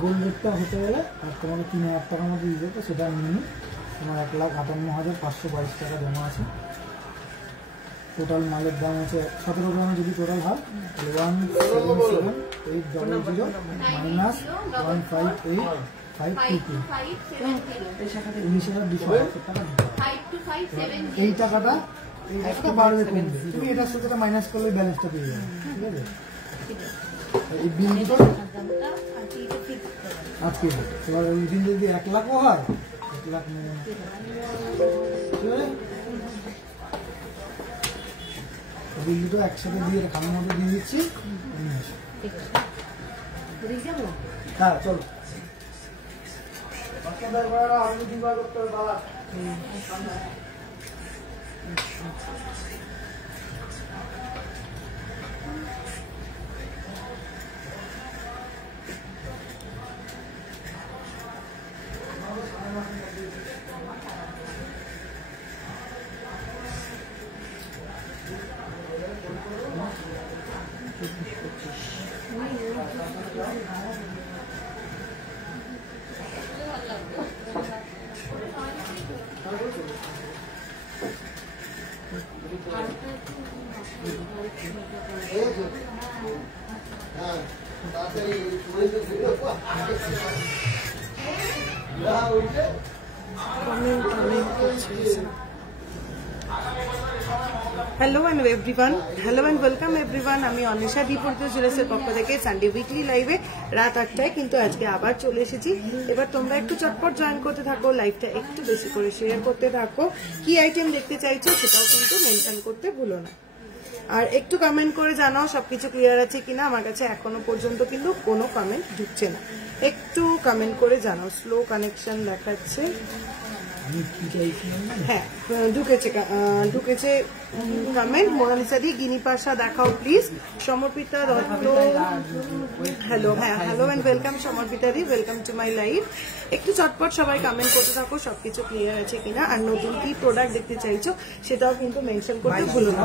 Gold রেটটা হতে গেলে আর তোমাকে 3000 টাকার মধ্যে দিয়ে দেবো, সেটা নিয়ে তোমার 1,58,522 টাকা জমা আছে। টোটাল মালের দাম আছে 17 গ্রামে যদি টোটাল হয় তাহলে 177,800 মাইনাস 158,522 19,200 টাকা। এই টাকাটা বাড়বে কমবে, তুমি এটার সাথে মাইনাস করলে ব্যালেন্সটা পেয়ে যাবে। ঠিক আছে, এই বিল দুটো আজকে এবার ওই দিন যদি 1 লাখও হয় 1 লাখ বিল দুটো একসাথে দিয়ে খামের মধ্যে দিয়ে দিচ্ছি। হ্যাঁ চলো আমি 2বার করতে হবে বাবা। Hello and everyone, hello and welcome everyone. আমি অনিশা দীপর্ত জুয়েলার্সের পক্ষ থেকে সানডে উইকলি লাইভে রাত 8টায় কিন্তু আজকে আবার চলে এসেছি। এবার তোমরা একটু চটপট জয়েন করতে থাকো, লাইভটা একটু বেশি করে শেয়ার করতে থাকো, কি আইটেম দেখতে চাইছো সেটাও কিন্তু মেনশন করতে ভুলো না। আর একটু কমেন্ট করে জানাও সবকিছু ক্লিয়ার আছে কিনা। আমার কাছে এখনো পর্যন্ত কিন্তু কোনো কমেন্ট ঢুকছে না, একটু কমেন্ট করে জানাও। স্লো কানেকশন দেখাচ্ছে। হ্যাঁ ঢুকেছে কমেন্ট। মোনালিসা দি গিনি পাশা দেখাও প্লিজ। সমর্পিতা দত্ত হ্যালো, হ্যাঁ hello and welcome Samarpita di, welcome to my live. একটু চটপট সবাই কমেন্ট করতে থাকো সবকিছু ক্লিয়ার আছে কিনা। আর নতুন কি প্রোডাক্ট দেখতে চাইছো সেটাও কিন্তু মেনশন করতে ভুলো না।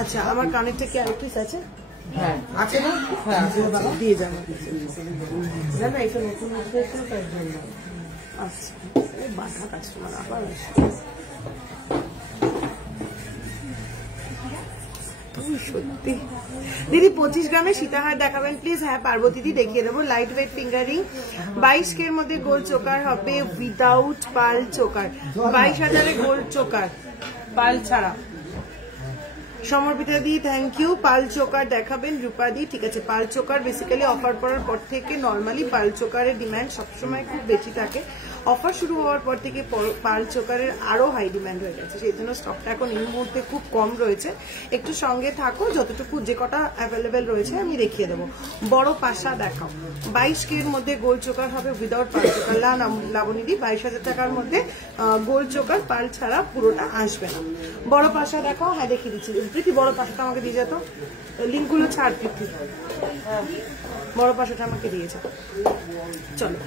আচ্ছা আমার কানেরটা কি আরেকটু আছে? হ্যাঁ আছে না, হ্যাঁ দিয়ে যাবো না, এটা নতুন তার জন্য। আচ্ছা বাধা কাস্টমার আবার সত্যি। দিদি 25 গ্রামে সীতাহার দেখাবেন প্লিজ। হ্যাঁ পার্বতী দি দেখিয়ে দেবো। লাইট ওয়েট ফিঙ্গারিং 22 কের মধ্যে গোল্ড চোকার হবে উইদাউট পাল চোকার। 22,000 গোল্ড চোকার পাল ছাড়া। সমর্পিতা দি থ্যাংক ইউ। পাল চোকার দেখাবেন রূপা দি, ঠিক আছে। পাল চোকার বেসিক্যালি অফার পড়ার পর থেকে নর্মালি পাল চোকারের ডিমান্ড সবসময় খুব বেশি থাকে। অফার শুরু হওয়ার পর থেকে পাল চোকারের আরো হাই ডিমান্ড হয়ে গেছে, সেই জন্য স্টকটা এখন এই মুহূর্তে খুব কম রয়েছে। একটু সঙ্গে থাকো, যতটুকু যে কটা অ্যাভেলেবেল রয়েছে আমি দেখিয়ে দেবো। বড় পাশা দেখাও 22 কের মধ্যে গোল্ড চোকার হবে উইদাউট পাল চোকার। লাবণী দি 22,000 টাকার মধ্যে গোল্ড চোকার পাল ছাড়া পুরোটা আসবে না। বড় পাশা দেখাও। হ্যাঁ দেখিয়ে দিচ্ছি প্রীতি, বড় পাশাটা আমাকে দিয়ে যেত, লিঙ্কগুলো ছাড় প্রীতি, বড় পাশাটা আমাকে দিয়ে যাও। চলো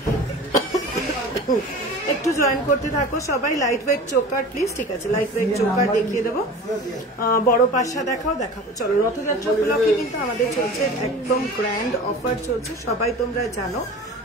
একটু জয়েন করতে থাকো সবাই। লাইট ওয়েট চোকার প্লিজ, ঠিক আছে লাইট ওয়েট চোকার দেখিয়ে দেবো। বড় পাশা দেখাবো। চলো রথযাত্রা উপলক্ষে কিন্তু আমাদের চলছে একদম গ্র্যান্ড অফার চলছে, সবাই তোমরা জানো।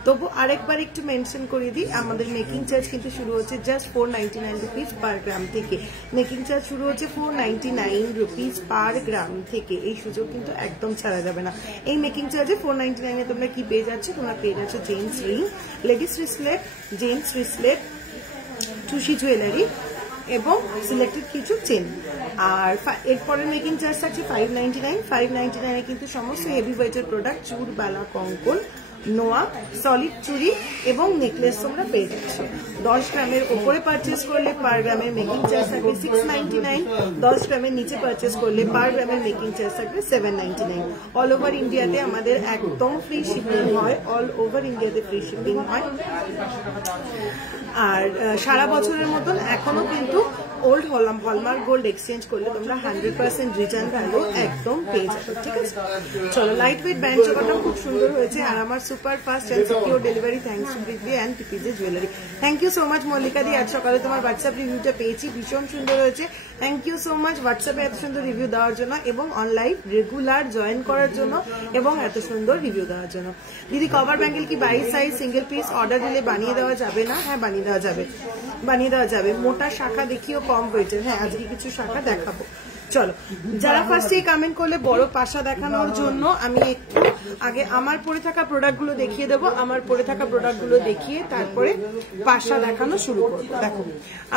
তবু আরেকবার একটু মেনশন করে দিই, আমাদের মেকিং চার্জ কিন্তু শুরু হচ্ছে জাস্ট 499 রুপিস পার গ্রাম থেকে। মেকিং চার্জ শুরু হচ্ছে 499 রুপিস পার গ্রাম থেকে। এই সুযোগ কিন্তু একদম ছাড়া যাবে না। এই মেকিং চার্জে 499 তোমরা কি পেয়ে যাচ্ছ? তোমরা পেয়ে যাচ্ছ gents ring, ladies bracelet, gents bracelet, টুসি জুয়েলারি এবং সিলেক্টেড কিছু চেন। আর এরপরে মেকিং চার্জ থাকছে 599। 599 কিন্তু সমস্ত হেভি ওয়েটের প্রোডাক্ট, চুর, বালা, কঙ্কন, নোয়া, সলিড চুড়ি এবং নেকলেস তোমরা পেয়ে যাচ্ছ। 10 গ্রামের ওপরে পারচেস করলে পার গ্রামের মেকিং চার্জ থাকবে 699। 10 গ্রামের নিচে পারচেস করলে পার গ্রামের মেকিং চার্জ থাকবে 799। অল ওভার ইন্ডিয়াতে আমাদের একদম ফ্রি শিপিং হয়, অল ওভার ইন্ডিয়াতে ফ্রি শিপিং হয়। আর সারা বছরের মতন এখনো কিন্তু ওল্ড হলমার্ক গোল্ড এক্সচেঞ্জ করলে তোমরা 100% রিটার্ন ভ্যালু একদম পেয়ে যাবে, ঠিক আছে। চলো লাইট ওয়েট ব্যান্ড চোকারটা খুব সুন্দর হয়েছে। আর আমার super fast and secure delivery thanks to Vriddhi and TPJ jewellery. Thank you so much Mallika di. আজ সকালে তোমার হোয়াটসঅ্যাপ রিভিউটা পেয়েছি, ভীষণ সুন্দর হয়েছে। থ্যাংক ইউ সো মাচ হোয়াটসঅ্যাপে এত সুন্দর রিভিউ দেওয়ার জন্য এবং অনলাইন রেগুলার জয়েন করার জন্য এবং এত সুন্দর রিভিউ দেওয়ার জন্য। দিদি কভার ব্যাঙ্গেল কি 22 সাইজ সিঙ্গেল পিস অর্ডার দিলে বানিয়ে দেওয়া যাবে না? হ্যাঁ বানিয়ে দেওয়া যাবে, বানিয়ে দেওয়া যাবে। মোটা শাখা দেখিও কম ওয়েটের, হ্যাঁ আজকে কিছু শাখা দেখাবো। চলো, যারা ফার্স্টেই কমেন্ট করলে বড় পাশা দেখানোর জন্য আমি একটু আগে আমার পরে থাকা প্রোডাক্টগুলো দেখিয়ে দেবো। আমার পরে থাকা প্রোডাক্টগুলো দেখিয়ে তারপরে পাশা দেখানো শুরু করবো। দেখো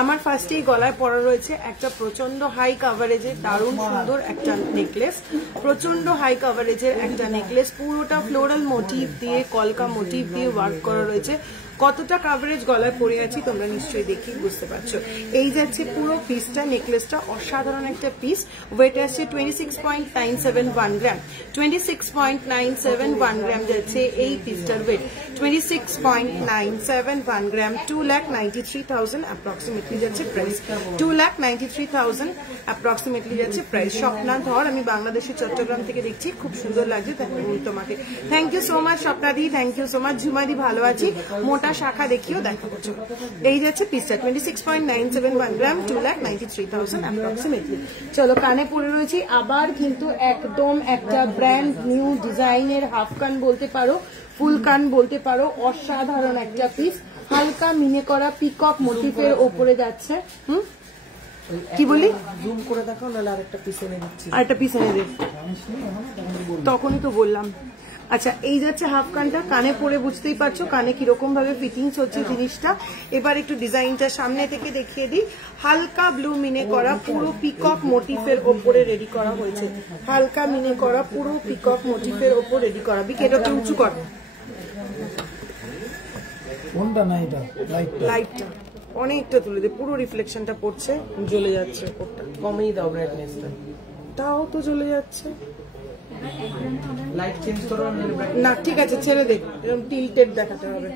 আমার ফার্স্টেই গলায় পরা রয়েছে একটা প্রচন্ড হাই কাভারেজের দারুণ সুন্দর একটা নেকলেস, প্রচন্ড হাই কাভারেজের একটা নেকলেস, পুরোটা ফ্লোরাল মোটিভ দিয়ে কলকা মোটিভ দিয়ে ওয়ার্ক করা রয়েছে। কতটা কাভারেজ গলায় পরে আছি তোমরা নিশ্চয়ই দেখি বুঝতে পারছো। এই যাচ্ছে পুরো পিসটা, নেকলেসটা অসাধারণ একটা পিস। ওয়েট আসছে 26.971 গ্রাম, 26.971 গ্রাম যাচ্ছে এই পিসটার ওয়েট, 26.971 গ্রাম। 2,93,000 অ্যাপ্রক্সিমেটলি যাচ্ছে প্রাইস, 2,93,000 অ্যাপ্রক্সিমেটলি যাচ্ছে প্রাইস। স্বপ্না ধর, আমি বাংলাদেশের চট্টগ্রাম থেকে দেখছি, খুব সুন্দর লাগছে তোমাকে, থ্যাংক ইউ সো মাচ স্বপ্নাদি, থ্যাংক ইউ সো মাচ। ঝুমাদি ভালো আছি। মোটা শাখা দেখিও দেখাবো। এই যাচ্ছে পিসটা 26.971 গ্রাম, 2,93,000 অ্যাপ্রক্সিমেটলি। চলো কানে পরে রয়েছি আবার কিন্তু একদম একটা ব্র্যান্ড নিউ ডিজাইনের হাফ কান বলতে পারো, ফুল কান বলতে পারো, অসাধারণ একটা পিস। হালকা মিনে করা পিকক মোটিফের ওপরে যাচ্ছে। কি বলি জুম করে দেখাও, নাহলে আরেকটা পিস এনে দিচ্ছি, আরেকটা পিস এনে দে, তখনই তো বললাম। আচ্ছা এই যাচ্ছে হাফ কানটা, কানে পরে বুঝতেই পারছো কানে কিরকম ভাবে ফিটিংস হচ্ছে জিনিসটা। এবার একটু ডিজাইনটা সামনে থেকে দেখিয়ে দিই। হালকা ব্লু মিনে করা পুরো পিকক মোটিফের ওপরে রেডি করা হয়েছে, হালকা মিনে করা পুরো পিকক মোটিফের ওপর রেডি করা। বিকেটটা উঁচু কর, কোনটা না এটা লাইটটা অনেকটা তুলে দে, পুরো রিফ্লেকশনটা পড়ছে, জ্বলে যাচ্ছে ওপরটা, কমিয়ে দাও ব্রাইটনেসটা, তাও তো জ্বলে যাচ্ছে। লাইট চেঞ্জ করো না, ঠিক আছে ছেড়ে দে, এরকম টিল্টেড দেখাতে হবে।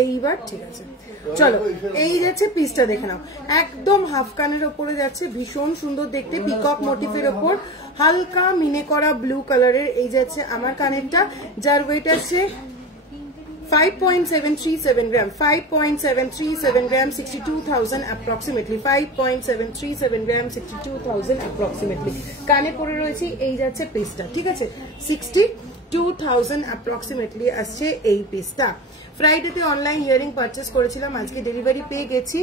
এইবার ঠিক আছে। চলো এই যাচ্ছে পিসটা দেখে নাও, একদম হাফ কানের ওপরে যাচ্ছে, ভীষণ সুন্দর দেখতে, পিকক মোটিফের ওপর হালকা মিনে করা ব্লু কালারের। এই যাচ্ছে আমার কানেরটা, যার ওয়েট আছে 5.737 গ্রাম, 5.737 গ্রাম, 62,000 approximately, 5.737 গ্রাম, 62,000 approximately। কানে পরে রয়েছি, এই যাচ্ছে পিসটা, ঠিক আছে, 62,000 approximately আসছে এই পিসটা। ফ্রাইডেতে অনলাইন ইয়ারিং পারচেস করেছিলাম, আজকে ডেলিভারি পেয়ে গেছি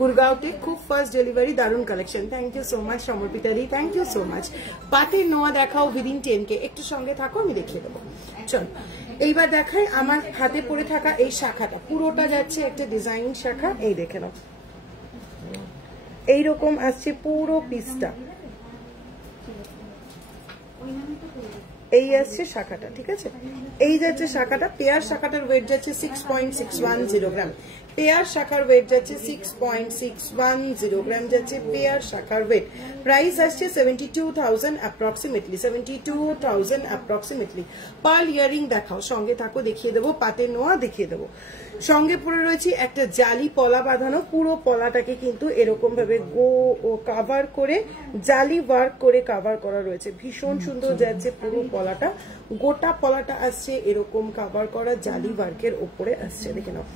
গুরগাঁওতে, খুব ফার্স্ট ডেলিভারি, দারুণ collection, thank you so much সমর্পিতাদি, থ্যাংক ইউ সো মাচ। পাতের নোয়া দেখাও উইদিন 10K, একটু সঙ্গে থাকো আমি দেখিয়ে দেবো। চল এইবার দেখাই আমার হাতে পড়ে থাকা এই শাখাটা, পুরোটা যাচ্ছে একটা ডিজাইন শাখা, এই দেখে নাও এইরকম আসছে পুরো পিসটা, এই আসছে শাখাটা, ঠিক আছে, এই যাচ্ছে শাখাটা। পেয়ার শাখাটার ওয়েট যাচ্ছে 6.610 গ্রাম, পেয়ার শাখার ওয়েট যাচ্ছে 6.610 গ্রাম যাচ্ছে পেয়ার শাখার ওয়েট। প্রাইস আসছে 72,000 অ্যাপ্রক্সিমেটলি, 72,000 অ্যাপ্রক্সিমেটলি। পার্ল ইয়ারিং দেখাও, সঙ্গে থাকো দেখিয়ে দেবো, পাতের নোয়া দেখিয়ে দেবো। সঙ্গে পরে রয়েছে একটা জালি পলা বাঁধানো, পুরো পলাটাকে কিন্তু এরকম ভাবে কাভার করে জালি ওয়ার্ক করে কাভার করা রয়েছে, ভীষণ সুন্দর যাচ্ছে পুরো পলাটা, গোটা পলাটা আসছে এরকম কাভার করা জালি ওয়ার্কের ওপরে আসছে, দেখে নাও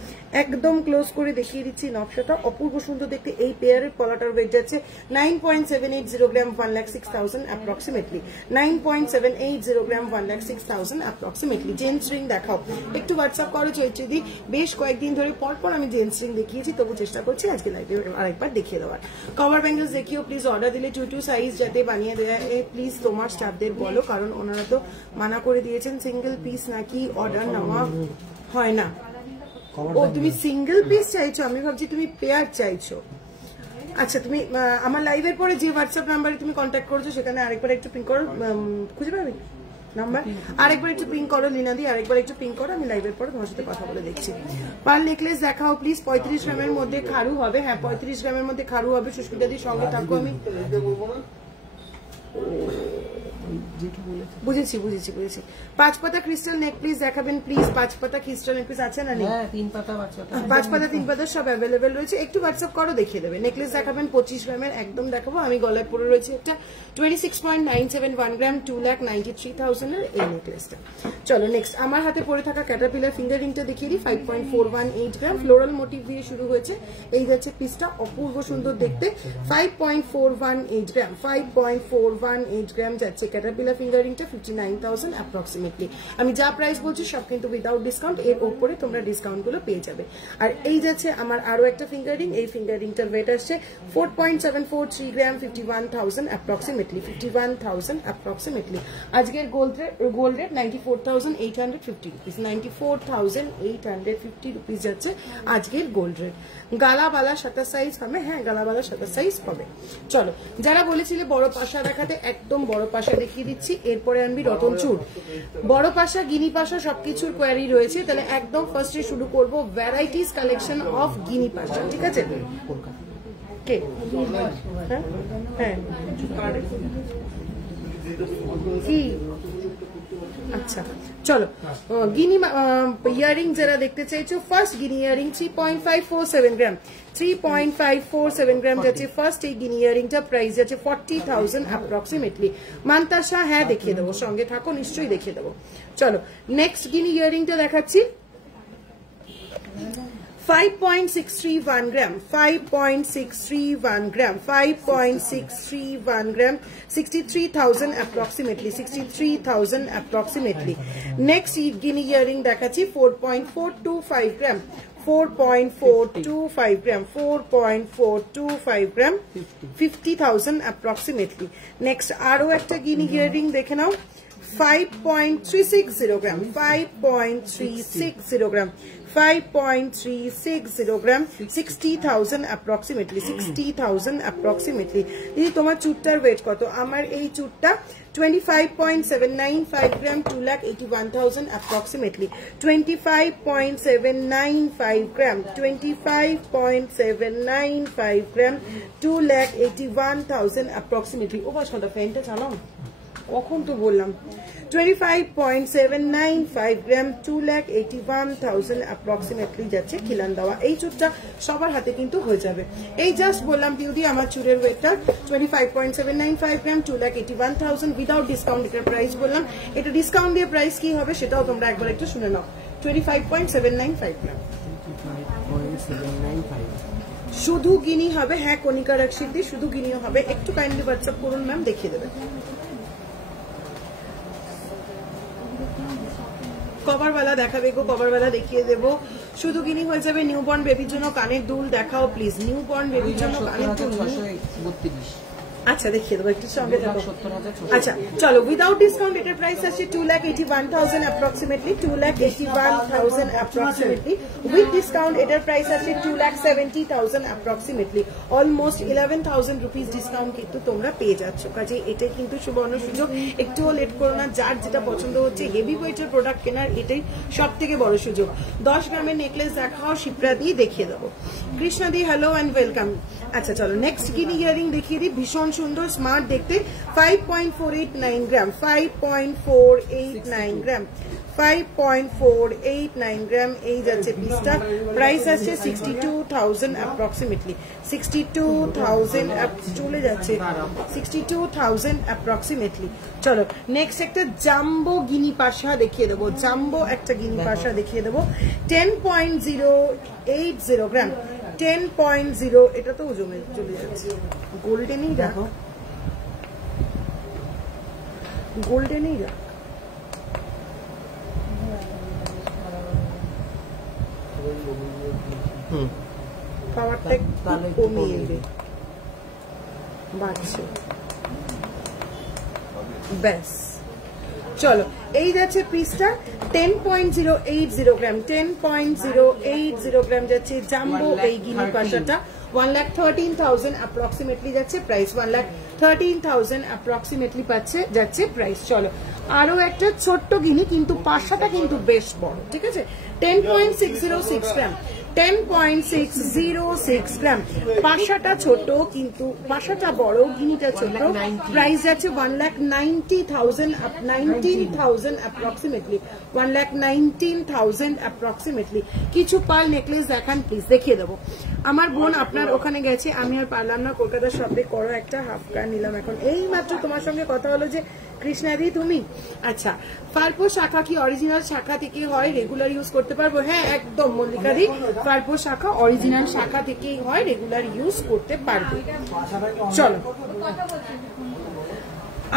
একদম ক্লোজ করে দেখিয়ে দিচ্ছি নকশাটা, অপূর্ব সুন্দর দেখতে। এই পেয়ারের পলাটার ওয়েট যাচ্ছে 9.780 গ্রাম, 1,06,000 অ্যাপ্রক্সিমেটলি, 9.780 গ্রাম, 1,06,000 অ্যাপ্রক্সিমেটলি। জেন্টস রিং দেখাও, একটু হোয়াটসঅ্যাপ করো চৈত্রদি, বেশ কয়েকদিন ধরে পরপর আমি জেন্টস রিং দেখিয়েছি, তবু চেষ্টা করছি আজকে লাইভে আরেকবার দেখিয়ে দেওয়ার। কভার ব্যাঙ্গলস দেখিও প্লিজ, অর্ডার দিলে 2 সাইজ যাতে বানিয়ে দেয় প্লিজ তোমার স্টাফদের বলো, কারণ ওনারা তো মানা করে দিয়েছেন সিঙ্গেল পিস নাকি অর্ডার নেওয়া হয় না। ও তুমি সিঙ্গেল পিস চাইছো, আমি ভাবছি তুমি পেয়ার চাইছো। আচ্ছা তুমি আমার লাইভের পরে যে হোয়াটসঅ্যাপ নাম্বারে তুমি কন্ট্যাক্ট করছো সেখানে আরেকবার একটু পিং করো, খুঁজে পাবে নাম্বার, আরেকবার একটু পিং করো লীনাদি, আরেকবার একটু পিং করো, আমি লাইভের পরে তোমার সাথে কথা বলে দেখছি। পার নেকলেস দেখাও প্লিজ, 35 গ্রামের মধ্যে খারু হবে, হ্যাঁ 35 গ্রামের মধ্যে খারু হবে, সুস্মিতাদির সঙ্গে থাকো। আমি বুঝেছি বুঝেছি বুঝেছি। 5 পাতা ক্রিস্টাল নেক পিস দেখাবেন প্লিজ। 5 পাতা ক্রিস্টাল নেক পিস আছে না নেই? 3 পাতা 5 পাতা 3 পাতা সব অ্যাভেলেবেল রয়েছে। একটু হোয়াটসঅ্যাপ করো দেখিয়ে দেবে। নেকলেস দেখাবেন 25 গ্রামের একদম দেখাবো। আমি গলায় পরে রয়েছে একটা 26.971 গ্রাম 2,93,000 এর এই নেকলেসটা। চলো নেক্সট আমার হাতে পরে থাকা ক্যাটারপিলার ফিঙ্গার রিংটা দেখিয়ে দিই। 5.418 গ্রাম ফ্লোরাল মোটিভ দিয়ে শুরু হয়েছে। এই যাচ্ছে পিসটা অপূর্ব সুন্দর দেখতে। 5.418 গ্রাম 5.418 গ্রাম যাচ্ছে ক্যাটারপিলার ফিঙ্গার রিংটা 59,000 অ্যাপ্রক্সিমেটলি। আমি যা প্রাইস বলছি সব কিন্তু উইদাউট ডিসকাউন্ট, এর উপরে তোমরা ডিসকাউন্ট গুলো পেয়ে যাবে। আর এই যাচ্ছে আমার আরো একটা ফিঙ্গার রিং। এই ফিঙ্গার রিংটার ওয়েট আসছে 4.743 গ্রাম 51,000 অ্যাপ্রক্সিমেটলি 51,000 অ্যাপ্রক্সিমেটলি। আজকের গোল্ড রেট 94,850 রুপিস 94,850 রুপিস যাচ্ছে আজকের গোল্ড রেট। গালাবালা 27 সাইজ হবে। হ্যাঁ গালাবালা 27 সাইজ হবে। চলো যারা বলেছিলে বড় পাশা দেখাতে, একদম বড় পাশা দেখিয়ে দিচ্ছি। এরপরে আনবি রতন চুড়। বড় পাশা গিনি পাশা সবকিছুর কোয়ারি রয়েছে। তাহলে একদম ফার্স্টে শুরু করব ভ্যারাইটিস কালেকশন অফ গিনি পাশা। ঠিক আছে কে? হ্যাঁ কি আচ্ছা চলো গিনি ইয়ারিং যারা দেখতে চাইছো, ফার্স্ট গিনি ইয়ারিং 3.547 গ্রাম 3.547 গ্রাম যাচ্ছে ফার্স্ট এই গিনি ইয়ারিংটা। প্রাইস যাচ্ছে 40,000 অ্যাপ্রক্সিমেটলি। মান্তাসা হ্যাঁ দেখিয়ে দেবো, সঙ্গে থাকো নিশ্চয়ই দেখিয়ে দেবো। চলো নেক্সট গিনি ইয়ারিংটা দেখাচ্ছি। 5.631 গ্রাম 5.631 গ্রাম 5.631 গ্রাম 63,000 approximately 63,000 approximately. Next gini earring দেখাচ্ছি 4.425 গ্রাম 4.425 গ্রাম 4.425 গ্রাম 50,000 approximately. Next আরো একটা গিনি ইয়ারিং দেখে নাও 5.360 গ্রাম 5.360 গ্রাম 5.360 গ্রাম 60,000 approximately 60,000 approximately. এই তোমার চুটটার ওয়েট কত? আমার এই চুটটা 25.795 গ্রাম 2,81,000 approximately 25.795 গ্রাম 25.795 গ্রাম 2,81,000 approximately. ও বাস কথা ফ্যানটা চালাও কখন তো বললাম 25.795 গ্রাম 2,81,000 approximately যাচ্ছে খিলান দেওয়া। এই চুটটা সবার হাতে কিন্তু হয়ে যাবে। এই জাস্ট বললাম পিউদি আমার চুরের ওয়েটটা 25.795 গ্রাম 2,81,000 উইদাউট ডিসকাউন্ট। এটার প্রাইস বললাম, এটা ডিসকাউন্ট দিয়ে প্রাইস কি হবে সেটাও তোমরা একবার একটু শুনে নাও। 25.795 গ্রাম শুধু গিনি হবে। হ্যাঁ কণিকা রাক্ষিত দিয়ে শুধু গিনিও হবে। একটু কাইন্ডলি হোয়াটসঅ্যাপ করুন ম্যাম, দেখিয়ে দেবে। কভারওয়ালা দেখাবে গো, কভারওয়ালা দেখিয়ে দেবো। শুধু গিনি হয়ে যাবে। নিউবর্ন বেবির জন্য কানের দুল দেখাও প্লিজ। নিউবর্ন বেবির জন্য কানের দুল আচ্ছা দেখিয়ে দেবো, একটু সঙ্গে থাকো। আচ্ছা চলো উইদাউট ডিসকাউন্ট এটার প্রাইস আছে 2,81,000 approximately 2,81,000 approximately. উইথ ডিসকাউন্ট এটার প্রাইস আছে 2,70,000 approximately. অলমোস্ট 11,000 রুপিস ডিসকাউন্ট কিন্তু তোমরা পেয়ে যাচ্ছ। কাজে এটাই কিন্তু সুবর্ণ সুযোগ। একটুও লেট করো না। যার যেটা পছন্দ হচ্ছে হেভি ওয়েটের প্রোডাক্ট কেনার এটাই সব থেকে বড় সুযোগ। 10 গ্রামের নেকলেস দেখাও, শিপ্রা দিয়ে দেখিয়ে দেবো। কৃষ্ণা দি হ্যালো অ্যান্ড ওয়েলকাম। আচ্ছা চলো নেক্সট গিনি ইয়ারিং দেখিয়ে দিই। ভীষণ সুন্দর স্মার্ট দেখতে 5.489 গ্রাম 5.489 গ্রাম 5.489 গ্রাম এই যাচ্ছে পিসটা। প্রাইস আছে 62,000 approximately 62,000 চলে যাচ্ছে 62,000 approximately. চলো নেক্সট একটা জাম্বো গিনি পাশা দেখিয়ে দেবো। জাম্বো একটা গিনি পাশা দেখিয়ে দেবো 10.080 গ্রাম 10.0। এটা তো জমে চলে যাচ্ছে। গোল্ডেনই রাখো, গোল্ডেনই রাখ। পাওয়ারটা একটু কমিয়ে দে, বাড়ছে ব্যাস। চলো এই যাচ্ছে পিসটা 10.080 গ্রাম 10.080 গ্রাম যাচ্ছে জাম্বো এই গিনি পাশাটা। 1,13,000 approximately যাচ্ছে প্রাইস। 1,13,000 approximately পাচ্ছে যাচ্ছে প্রাইস। চলো আরো একটা ছোট্ট গিনি কিন্তু পাশাটা কিন্তু বেশ বড়। ঠিক আছে 10.606 গ্রাম 10.606 গ্রাম। পাশাটা ছোট কিন্তু পাশাটা বড়, ঘিনিটা ছোট। প্রাইস যাচ্ছে 1,90,000 19,000 অ্যাপ্রক্সিমেটলি, 1,19,000 অ্যাপ্রক্সিমেটলি। কিছু পার্ল নেকলেস দেখান প্লিজ, দেখিয়ে দেবো। আমার বোন আপনার ওখানে গেছে, আমি আর পারলাম না, কলকাতা শপে করো একটা হাফ কান নিলাম। এখন এই মাত্র তোমার সঙ্গে কথা হলো যে কৃষ্ণাদি তুমি, আচ্ছা ফারপো শাখা কি অরিজিনাল শাখা থেকে হয়, রেগুলার ইউজ করতে পারবো? হ্যাঁ একদম মল্লিকাদি, ফারপো শাখা অরিজিনাল শাখা থেকেই হয়, রেগুলার ইউজ করতে পারবো। চলো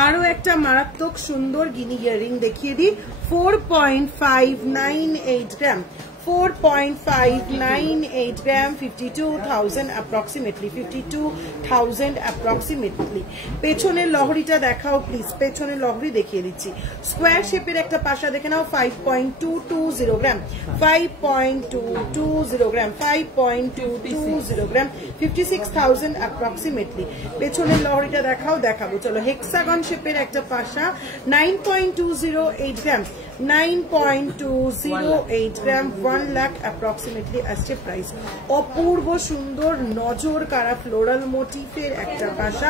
আরো একটা মারাত্মক সুন্দর গিনি ইয়ারিং দেখিয়ে দিই। 4.598 গ্রাম, 4.598 গ্রাম, 52,000 অ্যাপ্রক্সিমেটলি, 52,000 অ্যাপ্রক্সিমেটলি। পেছনের লহরিটা দেখাও প্লিজ, পেছনের লহরি দেখিয়ে দিচ্ছি। স্কোয়ার শেপের একটা পাশা দেখে নাও, 5.220 গ্রাম, 5.220 গ্রাম, 5.220 গ্রাম, 56,000 অ্যাপ্রক্সিমেটলি। পেছনের লহরিটা দেখাও, দেখাবো। চলো হেক্সাগন শেপের একটা পাশা, 9.208 গ্রাম, 9.208 গ্রাম, 1 লাখ অ্যাপ্রক্সিমেটলি আসছে প্রাইস। অপূর্ব সুন্দর নজর কারা ফ্লোরাল মোটিফের একটা পাশা,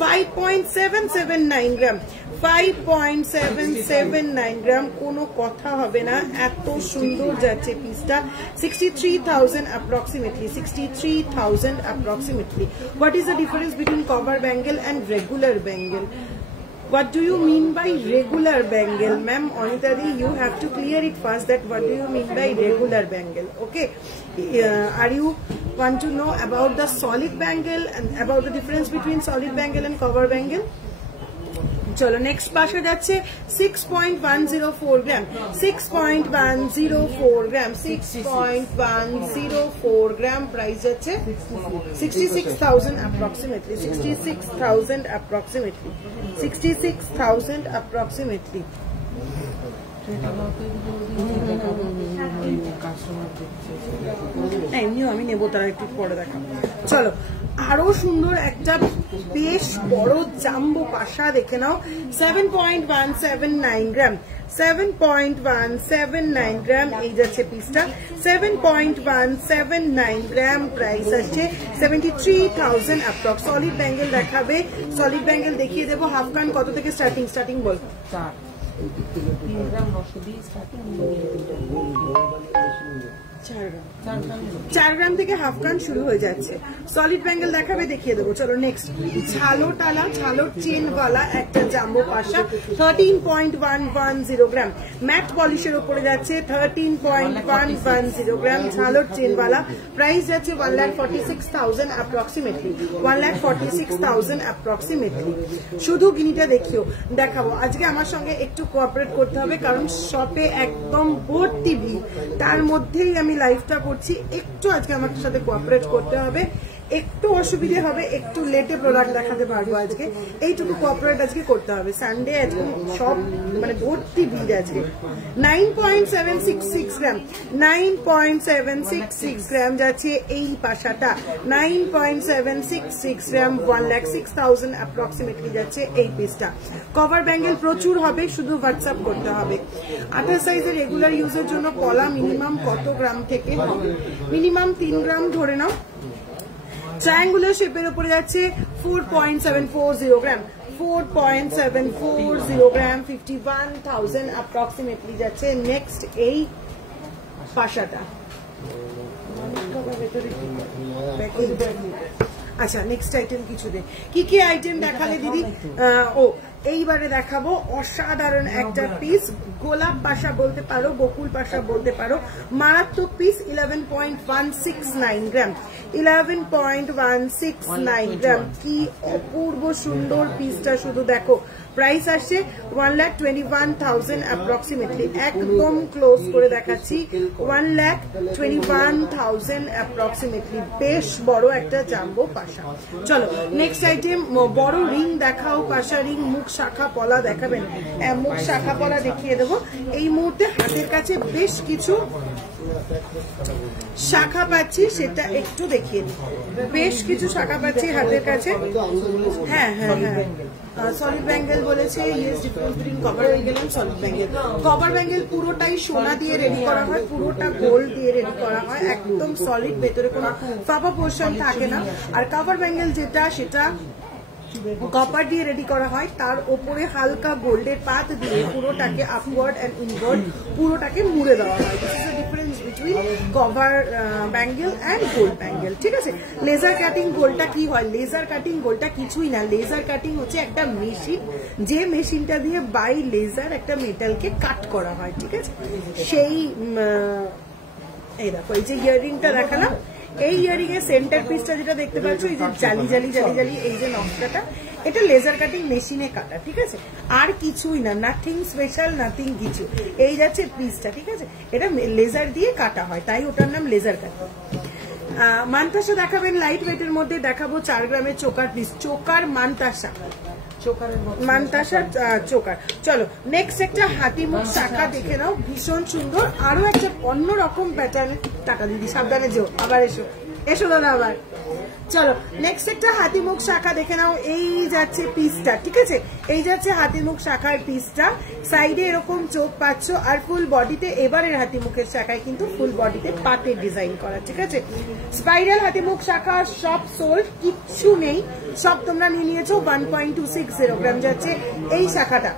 5.779 গ্রাম, 5.779 গ্রাম, কোনো কথা হবে না, এত সুন্দর যাচ্ছে পিসটা। 63,000 approximately, 63,000 approximately. What is the difference between cover bangle and regular bangle? What do you mean by regular bangle, ma'am? Anitadi, you have to clear it first, that what do you mean by regular bangle? Okay, are you want to know about the solid bangle and about the difference between solid bangle and cover bangle? চলো next পাশে যাচ্ছে 6.104 গ্রাম, 6.104 গ্রাম, 6.104 গ্রাম। Price যাচ্ছে 66,000 approximately, 66,000 approximately, 66,000 approximately. এমনিও আমি নেবো, তারা একটু পরে দেখাবো। চলো আরো সুন্দর একটা বেশ বড় জাম্বো পাশা দেখে নাও, 7.179 গ্রাম, 7.179 গ্রাম এই যাচ্ছে পিসটা, 7.179 গ্রাম। প্রাইস আসছে 73,000 অ্যাপ্রক্স। সলিড ব্যাঙ্গেল দেখাবে, সলিড ব্যাঙ্গেল দেখিয়ে দেবো। হাফ কান কত থেকে স্টার্টিং? স্টার্টিং বল। 4 গ্রাম থেকে হাফ কান শুরু হয়ে যাচ্ছে। সলিড ব্যাঙ্গেল দেখাবে, দেখিয়ে দেবো। চলো নেক্সট ঝালো টালা, ঝালোর চেনওয়ালা একটা জাম্বো পাশা, 13.110 গ্রাম, ম্যাট পলিশের ওপরে যাচ্ছে, 13.110 গ্রাম, ঝালোর চেনওয়ালা। প্রাইস যাচ্ছে 1,46,000 অ্যাপ্রক্সিমেটলি, 1,46,000 অ্যাপ্রক্সিমেটলি। শুধু গিনিটা দেখিও, দেখাবো। আজকে আমার সঙ্গে একটু কোঅপারেট করতে হবে, কারণ শপে একদম ভর্তি ভিড়, তার মধ্যেই আমি লাইভটা করছি। একটু আজকে আমার সাথে কোঅপারেট করতে হবে, একটু অসুবিধে হবে, একটু লেটে প্রোডাক্ট দেখাতে পারবো আজকে, এইটুকু কোঅপারেট আজকে করতে হবে। সানডে আজকে সব মানে ভর্তি ভিড় আজকে। 9.766 গ্রাম, 9.766 গ্রাম যাচ্ছে এই পাশাটা, 9.766 গ্রাম, 1,06,000 অ্যাপ্রক্সিমেটলি যাচ্ছে এই পিসটা। কভার ব্যাঙ্গেল প্রচুর হবে, শুধু হোয়াটসঅ্যাপ করতে হবে। 28 সাইজের রেগুলার ইউজের জন্য পলা মিনিমাম কত গ্রাম থেকে হবে? মিনিমাম 3 গ্রাম ধরে নাও। ট্রায়াঙ্গুলার শেপের উপরে যাচ্ছে 4.740 গ্রাম, 4.740 গ্রাম, 51,000 অ্যাপ্রক্সিমেটলি যাচ্ছে নেক্সট এই পাশাটা। আচ্ছা নেক্সট আইটেম কিছু দে, কি কি আইটেম দেখালে দিদি? ও এইবারে দেখাবো অসাধারণ একটা পিস, গোলাপ পাশা বলতে পারো, বকুল পাশা বলতে পারো, মারাত্মক পিস। 11.169 গ্রাম, 11.169 গ্রাম। কি অপূর্ব সুন্দর পিসটা, শুধু দেখো। প্রাইস আসছে 1,21,000 অ্যাপ্রক্সিমেটলি, একদম ক্লোজ করে দেখাচ্ছি, 1,21,000 অ্যাপ্রক্সিমেটলি। বেশ বড় একটা জাম্বো পাশা। চলো নেক্সট আইটেম, বড় রিং দেখাও, পাশা রিং, মুখ শাখা পলা দেখাবেন? মুখ শাখা পলা দেখিয়ে দেবো। এই মুহূর্তে হাতের কাছে বেশ কিছু শাখা পাচ্ছি, সেটা একটু দেখিয়ে দিই। বেশ কিছু শাখা পাচ্ছি হাতের কাছে। হ্যাঁ হ্যাঁ হ্যাঁ সলিড ব্যাঙ্গেল বলেছে, yes difference between cover bangle and solid bangle. Cover bangle পুরোটাই সোনা দিয়ে রেডি করা হয়, পুরোটা গোল্ড দিয়ে রেডি করা হয়, একদম সলিড, ভেতরে কোনো ফাঁপা পোর্শন থাকে না। আর কভার ব্যাঙ্গেল যেটা সেটা কপার দিয়ে রেডি করা হয়, তার ওপরে হালকা গোল্ডের পাত দিয়ে পুরোটাকে আপওয়ার্ড এন্ড ইনওয়ার্ড পুরোটাকে মুড়ে দেওয়া হয়। This is the difference between cover bangle and gold bangle, ঠিক আছে। লেজার কাটিং গোল্ডটা কি হয়? লেজার কাটিং গোল্ডটা কিছুই না, লেজার কাটিং হচ্ছে একটা মেশিন, যে মেশিনটা দিয়ে বাই লেজার একটা মেটালকে কাট করা হয়, ঠিক আছে। সেই এই দেখো, এই যে ইয়াররিংটা দেখালাম, এই ইয়ারিং এর সেন্টার পিসটা যেটা দেখতে পাচ্ছ, এই যে জালি জালি জালি জালি এই যে নকশাটা, এটা লেজার কাটিং মেশিনে কাটা, ঠিক আছে। আর কিছুই না, নাথিং স্পেশাল, নাথিং কিছু। এই যাচ্ছে পিসটা, ঠিক আছে, এটা লেজার দিয়ে কাটা হয়, তাই ওটার নাম লেজার কাটিং। মানতাসা দেখাবেন লাইট ওয়েটের মধ্যে, দেখাবো 4 গ্রামের চোকার পিস, চোকার মানতাসা, মানতাসা চোকার। চলো নেক্সট একটা হাতিমুখ শাখা দেখে নাও, ভীষণ সুন্দর, আরো একটা অন্যরকম প্যাটার্নের। টাকা দিদি সাবধানে যেও, আবার এসো, এসো দাদা আবার। চলো নেক্সট একটা হাতিমুখ শাখা দেখে নাও, এই যাচ্ছে পিসটা, ঠিক আছে, এই যাচ্ছে হাতিমুখ শাখার পিসটা, সাইডে এরকম চোখ পাচ্ছ, আর ফুল বডিতে এবারের হাতিমুখের শাখায় কিন্তু ফুল বডিতে পাতের ডিজাইন করা, ঠিক আছে। স্পাইরাল হাতিমুখ শাখা সব সোল্ড, কিচ্ছু নেই, সব তোমরা নিয়ে নিয়েছো। 1.260 গ্রাম যাচ্ছে এই শাখাটা,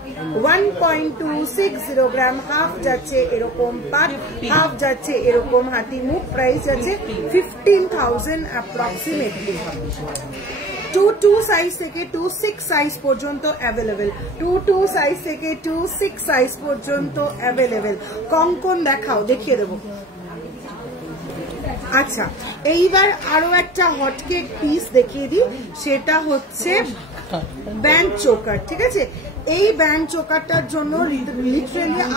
1.260 গ্রাম। হাফ যাচ্ছে এরকম পাত, হাফ যাচ্ছে এরকম হাতিমুখ, প্রাইস যাচ্ছে 15,000 অ্যাপ্রক্সিমেটলি। 2 সাইজ থেকে 2-6 সাইজ পর্যন্ত অ্যাভেলেবেল, 2 সাইজ থেকে 2-6 সাইজ পর্যন্ত অ্যাভেলেবেল। কঙ্কন দেখাও, দেখিয়ে দেবো। আচ্ছা, এইবার আরো একটা হটকেক পিস দেখিয়ে দিই, সেটা হচ্ছে ব্যান্ড চোকার, ঠিক আছে। এই ব্যান্ড চোকারটার জন্য লিটারালি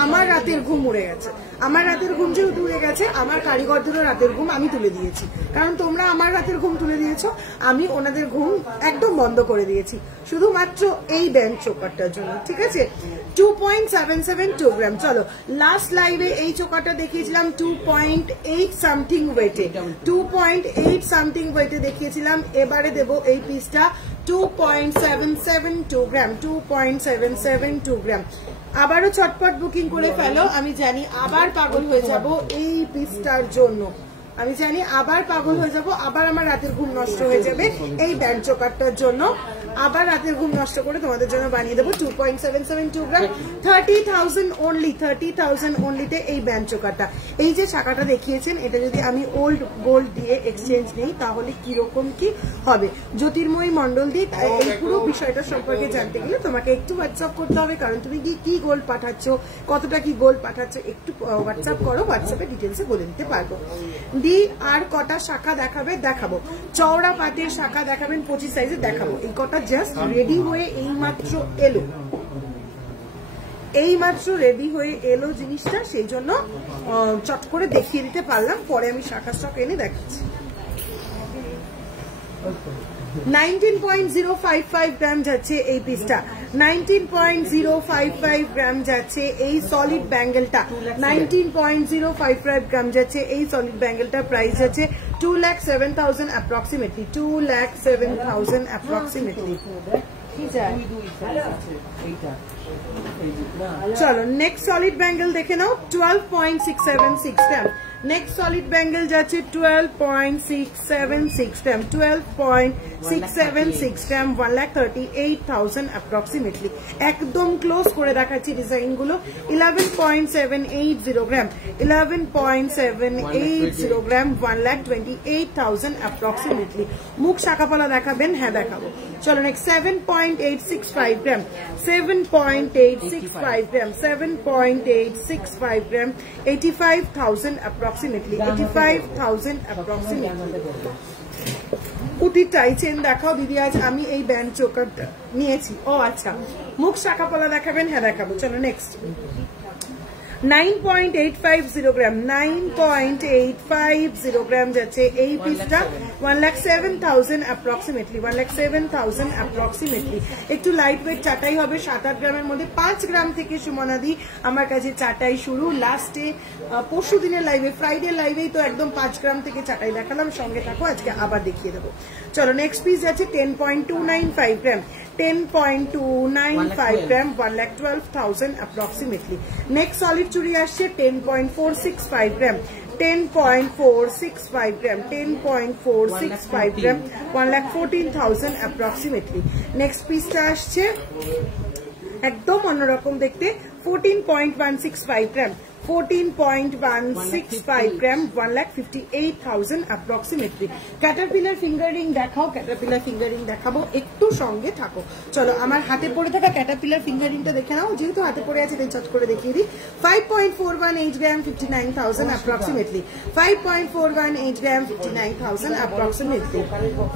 আমার রাতের ঘুম উড়ে গেছে। আমার রাতের ঘুম যেহেতু উড়ে গেছে, আমার কারিগরদেরও রাতের ঘুম আমি তুলে দিয়েছি, কারণ তোমরা আমার রাতের ঘুম তুলে দিয়েছো, আমি ওনাদের ঘুম একদম বন্ধ করে দিয়েছি শুধুমাত্র এই ব্যান্ড চোকারটার জন্য, ঠিক আছে। 2.772 গ্রাম। চলো লাস্ট লাইভে এই চোকারটা দেখিয়েছিলাম 2.8 সামথিং ওয়েটে, 2.8 সামথিং ওয়েটে দেখিয়েছিলাম। এবারে দেবো এই পিসটা 2.772 গ্রাম, 2.772 গ্রাম। আবারও ছটপট বুকিং করে ফেলো, আমি জানি আবার পাগল হয়ে যাব এই পিসটার জন্য, আমি জানি আবার পাগল হয়ে যাব, আবার আমার রাতের ঘুম নষ্ট হয়ে যাবে এই ব্যান্ড চোকারটার জন্য, আবার রাতের ঘুম নষ্ট করে তোমাদের জন্য বানিয়ে দেবো 2.772 গ্রাম, 30,000 অনলি, 30,000 অনলিতে এই ব্যান্ড চোকারটা। এই যে শাখাটা দেখিয়েছেন, এটা যদি আমি ওল্ড গোল্ড দিয়ে এক্সচেঞ্জ নেই তাহলে কিরকম কি হবে? জ্যোতির্ময়ী মন্ডল দি, এই পুরো বিষয়টা সম্পর্কে জানতে গেলে তোমাকে একটু হোয়াটসঅ্যাপ করতে হবে, কারণ তুমি কি গোল্ড পাঠাচ্ছ, কতটা কি গোল্ড পাঠাচ্ছ, একটু হোয়াটসঅ্যাপ করো, হোয়াটসঅ্যাপে ডিটেলসে বলে দিতে পারবো। দি আর কটা শাখা দেখাবে? দেখাবো, চওড়া পাতের শাখা দেখাবেন 25 সাইজে দেখাবো। এই কটা জাস্ট রেডি হয়ে এইমাত্র এলো, এইমাত্র রেডি হয়ে এলো জিনিসটা, সেই জন্য চট করে দেখিয়ে দিতে পারলাম, পরে আমি শাখা স্টক এনে দেখাচ্ছি। 19.055 গ্রাম যাচ্ছে এই পিসটা, 19.055 গ্রাম যাচ্ছে এই সলিড ব্যাঙ্গেলটা, 19.055 গ্রাম যাচ্ছে এই সলিড ব্যাঙ্গেলটা, প্রাইস যাচ্ছে 2,07,000 অ্যাপ্রক্সিমেটলি, 2,07,000 অ্যাপ্রক্সিমেটলি। চলো নেক্সট সলিড ব্যাঙ্গেল দেখে নাও, 12.676 গ্রাম। নেক্সট সলিড ব্যাঙ্গেল যাচ্ছে 12.676 গ্রাম, 12.676 গ্রাম, 1,38,000 অ্যাপ্রক্সিমেটলি। একদম ক্লোজ করে দেখাচ্ছি ডিজাইন গুলো। 11.780 গ্রাম, 11.780 গ্রাম, 1,28,000 অ্যাপ্রক্সিমেটলি। মুখ শাখাপালা দেখাবেন? হ্যাঁ দেখাবো। চলো নেক্সট 7.865 গ্রাম, 7.865 গ্রাম, 7.865 গ্রাম, 85,000 approximately, 85,000 approximately. উটি টাই চেন দেখাও দিদি, আজ আমি এই ব্যান্ড চোকারটা নিয়েছি। ও আচ্ছা, মুখ শাখাপালা দেখাবেন? হ্যাঁ দেখাবো। চলো নেক্সট 9.850 গ্রাম, 9.850 গ্রাম যাচ্ছে এই পিসটা, 1,07,000 অ্যাপ্রক্সিমেটলি, 1,07,000 অ্যাপ্রক্সিমেটলি। একটু লাইট ওয়েট চাটাই হবে, 7-8 গ্রামের মধ্যে, 5 গ্রাম থেকে সুমনাদি আমার কাছে চাটাই শুরু। লাস্টে পরশু দিনের লাইভে, ফ্রাইডে লাইভেই তো একদম 5 গ্রাম থেকে চাটাই দেখালাম, সঙ্গে থাকো, আজকে আবার দেখিয়ে দেবো। চলো নেক্সট পিস যাচ্ছে 10.295 গ্রাম, 10.295 গ্রাম, 1,12,000 approximately. Next solid চুড়ি আসছে 10.465 গ্রাম, 10.465 গ্রাম, 10.465 গ্রাম, 1,14,000 approximately. Next পিসটা আসছে একদম অন্যরকম দেখতে, 14.165 গ্রাম, 14.165 গ্রাম, 1,58,000 approximately. ক্যাটারপিলার ফিঙ্গার রিং দেখাও, ক্যাটারপিলার ফিঙ্গার রিং দেখাবো, একটু সঙ্গে থাকো। চলো আমার হাতে পড়ে থাকা ক্যাটারপিলার ফিঙ্গার রিংটা দেখে নাও, যেহেতু হাতে পড়ে আছে তাই চট করে দেখিয়ে দিই। 5.418 গ্রাম, 59,000 approximately. 5.418 গ্রাম, 59,000 approximately.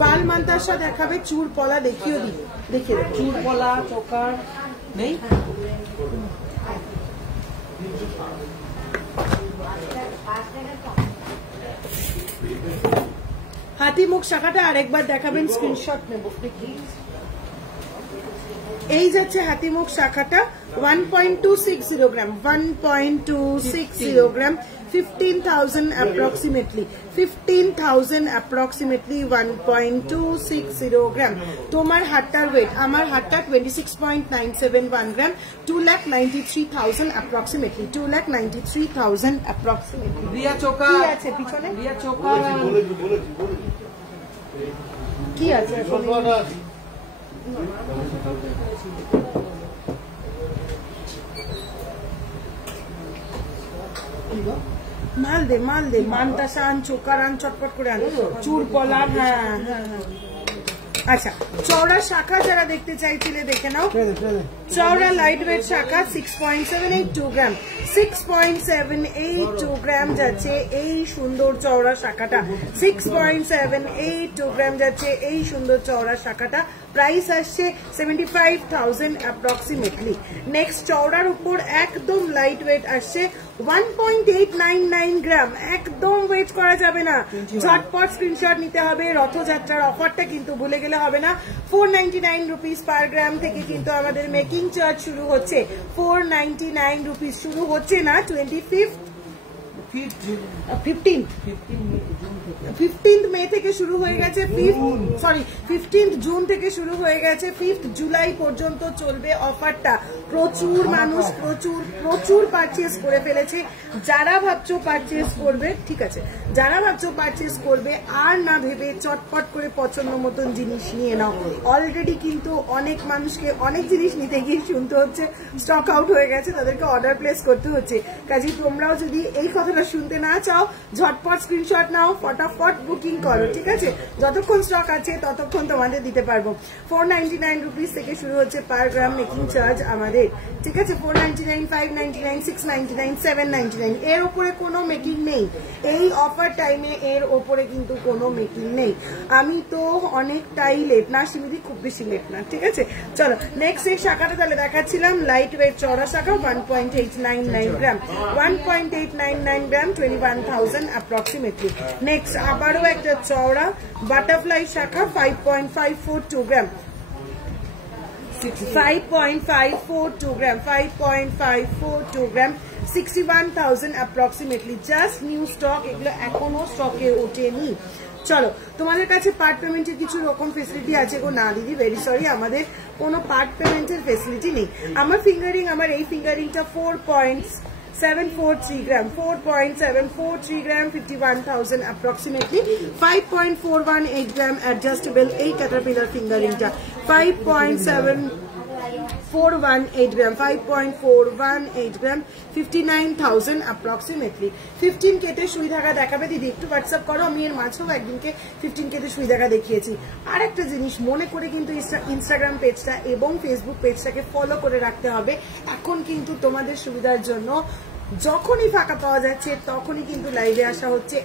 পাল মান্তাসা দেখাবে, চুর পলা দেখিয়ে দিই, দেখিয়ে দেবো। চুর পলা চোকার নেই, হাতিমুখ শাখাটা আরেকবার দেখাবেন, স্ক্রিনশট নেব। এই যাচ্ছে হাতিমুখ শাখাটা 1.260 গ্রাম, 1.260 গ্রাম, 15,000 approximately, 15,000 approximately, 1.260 গ্রাম। তোমার হাতটার ওয়েট, আমার হাতটা 26.971 গ্রাম, 2,93,000 approximately, 2,93,000 approximately. রিয়া চোকা কি আছে পিছনে? রিয়া চোকা কি আছে এখন? মাল দে, মাল দে, মানতাসা আন, চোকার আন, চটপট করে আন, চুর পলা। হ্যাঁ হ্যাঁ হ্যাঁ, আচ্ছা। চওড়া শাখা যারা দেখতে চাইছিলে দেখে নাও, চওড়া লাইট ওয়েট শাখা 6.782 গ্রাম, 6.782 গ্রাম যাচ্ছে এই সুন্দর চওড়া শাখাটা, 6.782 গ্রাম যাচ্ছে এই সুন্দর চওড়া শাখাটা। প্রাইস আসছে 75,000 approximately. নেক্সট চওড়ার উপর একদম লাইট ওয়েট আসছে 1.899 গ্রাম, একদম ওয়েট করা যাবে না, ঝটপট স্ক্রিনশট নিতে হবে। রথযাত্রার অফারটা কিন্তু ভুলে গেলে হবে না। 499 রুপিস পার গ্রাম থেকে কিন্তু আমাদের মেকিং চার্জ শুরু হচ্ছে, 499 রুপিস শুরু হচ্ছে না, 15th মে থেকে শুরু হয়ে গেছে, 15th জুন থেকে শুরু হয়ে গেছে, 5th জুলাই পর্যন্ত চলবে অফারটা। প্রচুর মানুষ প্রচুর পারচেস করে ফেলেছে। যারা ভাবছো পারচেস করবে, ঠিক আছে, যারা ভাবছো পারচেস করবে আর না ভেবে চটপট করে পছন্দ মতন জিনিস নিয়ে নাও। অলরেডি কিন্তু অনেক মানুষকে অনেক জিনিস নিতে গিয়ে শুনতে হচ্ছে স্টক আউট হয়ে গেছে, তাদেরকে অর্ডার প্লেস করতে হচ্ছে। কাজে তোমরাও যদি এই কথাটা শুনতে না চাও, ঝটপট স্ক্রিনশট নাও, ফটাফট বুকিং করো, ঠিক আছে? যতক্ষণ স্টক আছে ততক্ষণ তোমাদের দিতে পারবো। 499 রুপিস থেকে শুরু হচ্ছে পার গ্রাম মেকিং চার্জ আমাদের, ঠিক আছে? 499, 599, 699, 799, এর ওপরে কোনো মেকিং নেই এই অফার টাইমে, এর ওপরে কিন্তু কোনো মেকিং নেই। আমি তো অনেকটাই লেট না, সিমিদি খুব বেশি লেট না, ঠিক আছে? চলো নেক্সট এই শাখাটা তাহলে দেখাচ্ছিলাম, লাইট ওয়েট চওড়া শাখা 1.899 গ্রাম, 1.899 গ্রাম, 21,000 approximately. নেক্সট আবারও একটা চওড়া বাটারফ্লাই শাখা 5.542 গ্রাম, 5.542 গ্রাম, 5.542 গ্রাম, 61,000 approximately. জাস্ট নিউ স্টক, এগুলো এখনো স্টকে ওঠেনি। চলো তোমাদের কাছে পার্ট পেমেন্টের কিছু রকম ফেসিলিটি আছে গো? না দিদি, ভেরি সরি, আমাদের কোনো পার্ট পেমেন্টের ফেসিলিটি নেই। আমার ফিঙ্গারিং, আমার এই ফিঙ্গারিংটা 4.743 গ্রাম, 4.743 গ্রাম, 51,000 approximately. 5.418 গ্রাম অ্যাডজাস্টেবল এই ক্যাটারপিলার ফিঙ্গারিংটা, 5.418 গ্রাম, 5.418 গ্রাম, 59,000 approximately. 15 কেটে সুই ধাগা দেখাবে দিদি, একটু হোয়াটসঅ্যাপ করো। আমি এর মাঝেও একদিনকে 15 কেটে সুই ধাগা দেখিয়েছি। আর একটা জিনিস মনে করে কিন্তু ইনস্টাগ্রাম পেজটা এবং ফেসবুক পেজটাকে ফলো করে রাখতে হবে। এখন কিন্তু তোমাদের সুবিধার জন্য যখনই ফাঁকা পাওয়া যাচ্ছে তখনই কিন্তু লাইভে আসা হচ্ছে,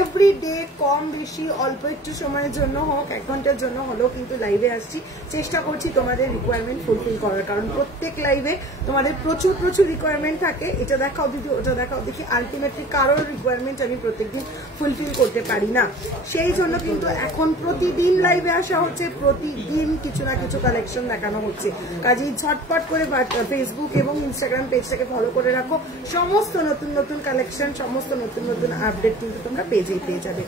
এভরিডে কম বেশি অল্প একটু সময়ের জন্য হোক, 1 ঘন্টার জন্য হলেও কিন্তু লাইভে আসছি। চেষ্টা করছি তোমাদের রিকোয়ারমেন্ট ফুলফিল করার, কারণ প্রত্যেক লাইভে তোমাদের প্রচুর রিকোয়ারমেন্ট থাকে। এটা দেখাও দিদি, ওটা দেখাও দেখি, আলটিমেটলি কারোর রিকোয়ারমেন্ট আমি প্রত্যেকদিন ফুলফিল করতে পারি না। সেই জন্য কিন্তু এখন প্রতিদিন লাইভে আসা হচ্ছে, প্রতিদিন কিছু না কিছু কালেকশন দেখানো হচ্ছে। কাজেই ঝটপট করে ফেসবুক এবং ইনস্টাগ্রাম পেজটাকে ফলো করে করে রাখো, সমস্ত নতুন নতুন কালেকশন, সমস্ত নতুন নতুন আপডেট কিন্তু তোমরা পেজেই পেয়ে যাবে।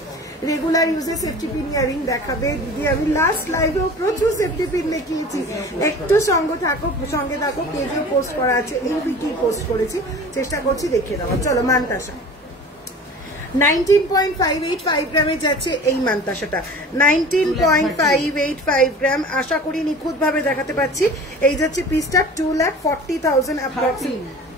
রেগুলার ইউজে সেফটি পিন ইয়ারিং দেখাবে দিদি। আমি লাস্ট লাইভেও প্রচুর সেফটি পিন দেখিয়েছি, একটু সঙ্গে থাকো, পেজেও পোস্ট করা আছে, এই উইকেই পোস্ট করেছি, চেষ্টা করছি দেখিয়ে দেওয়া। চলো মান্তাসা 19.585 গ্রামে যাচ্ছে এই মান্তাসাটা, 19.585 গ্রাম। আশা করি নিখুঁত ভাবে দেখাতে পাচ্ছি। এই যাচ্ছে পিসটা 2,40,000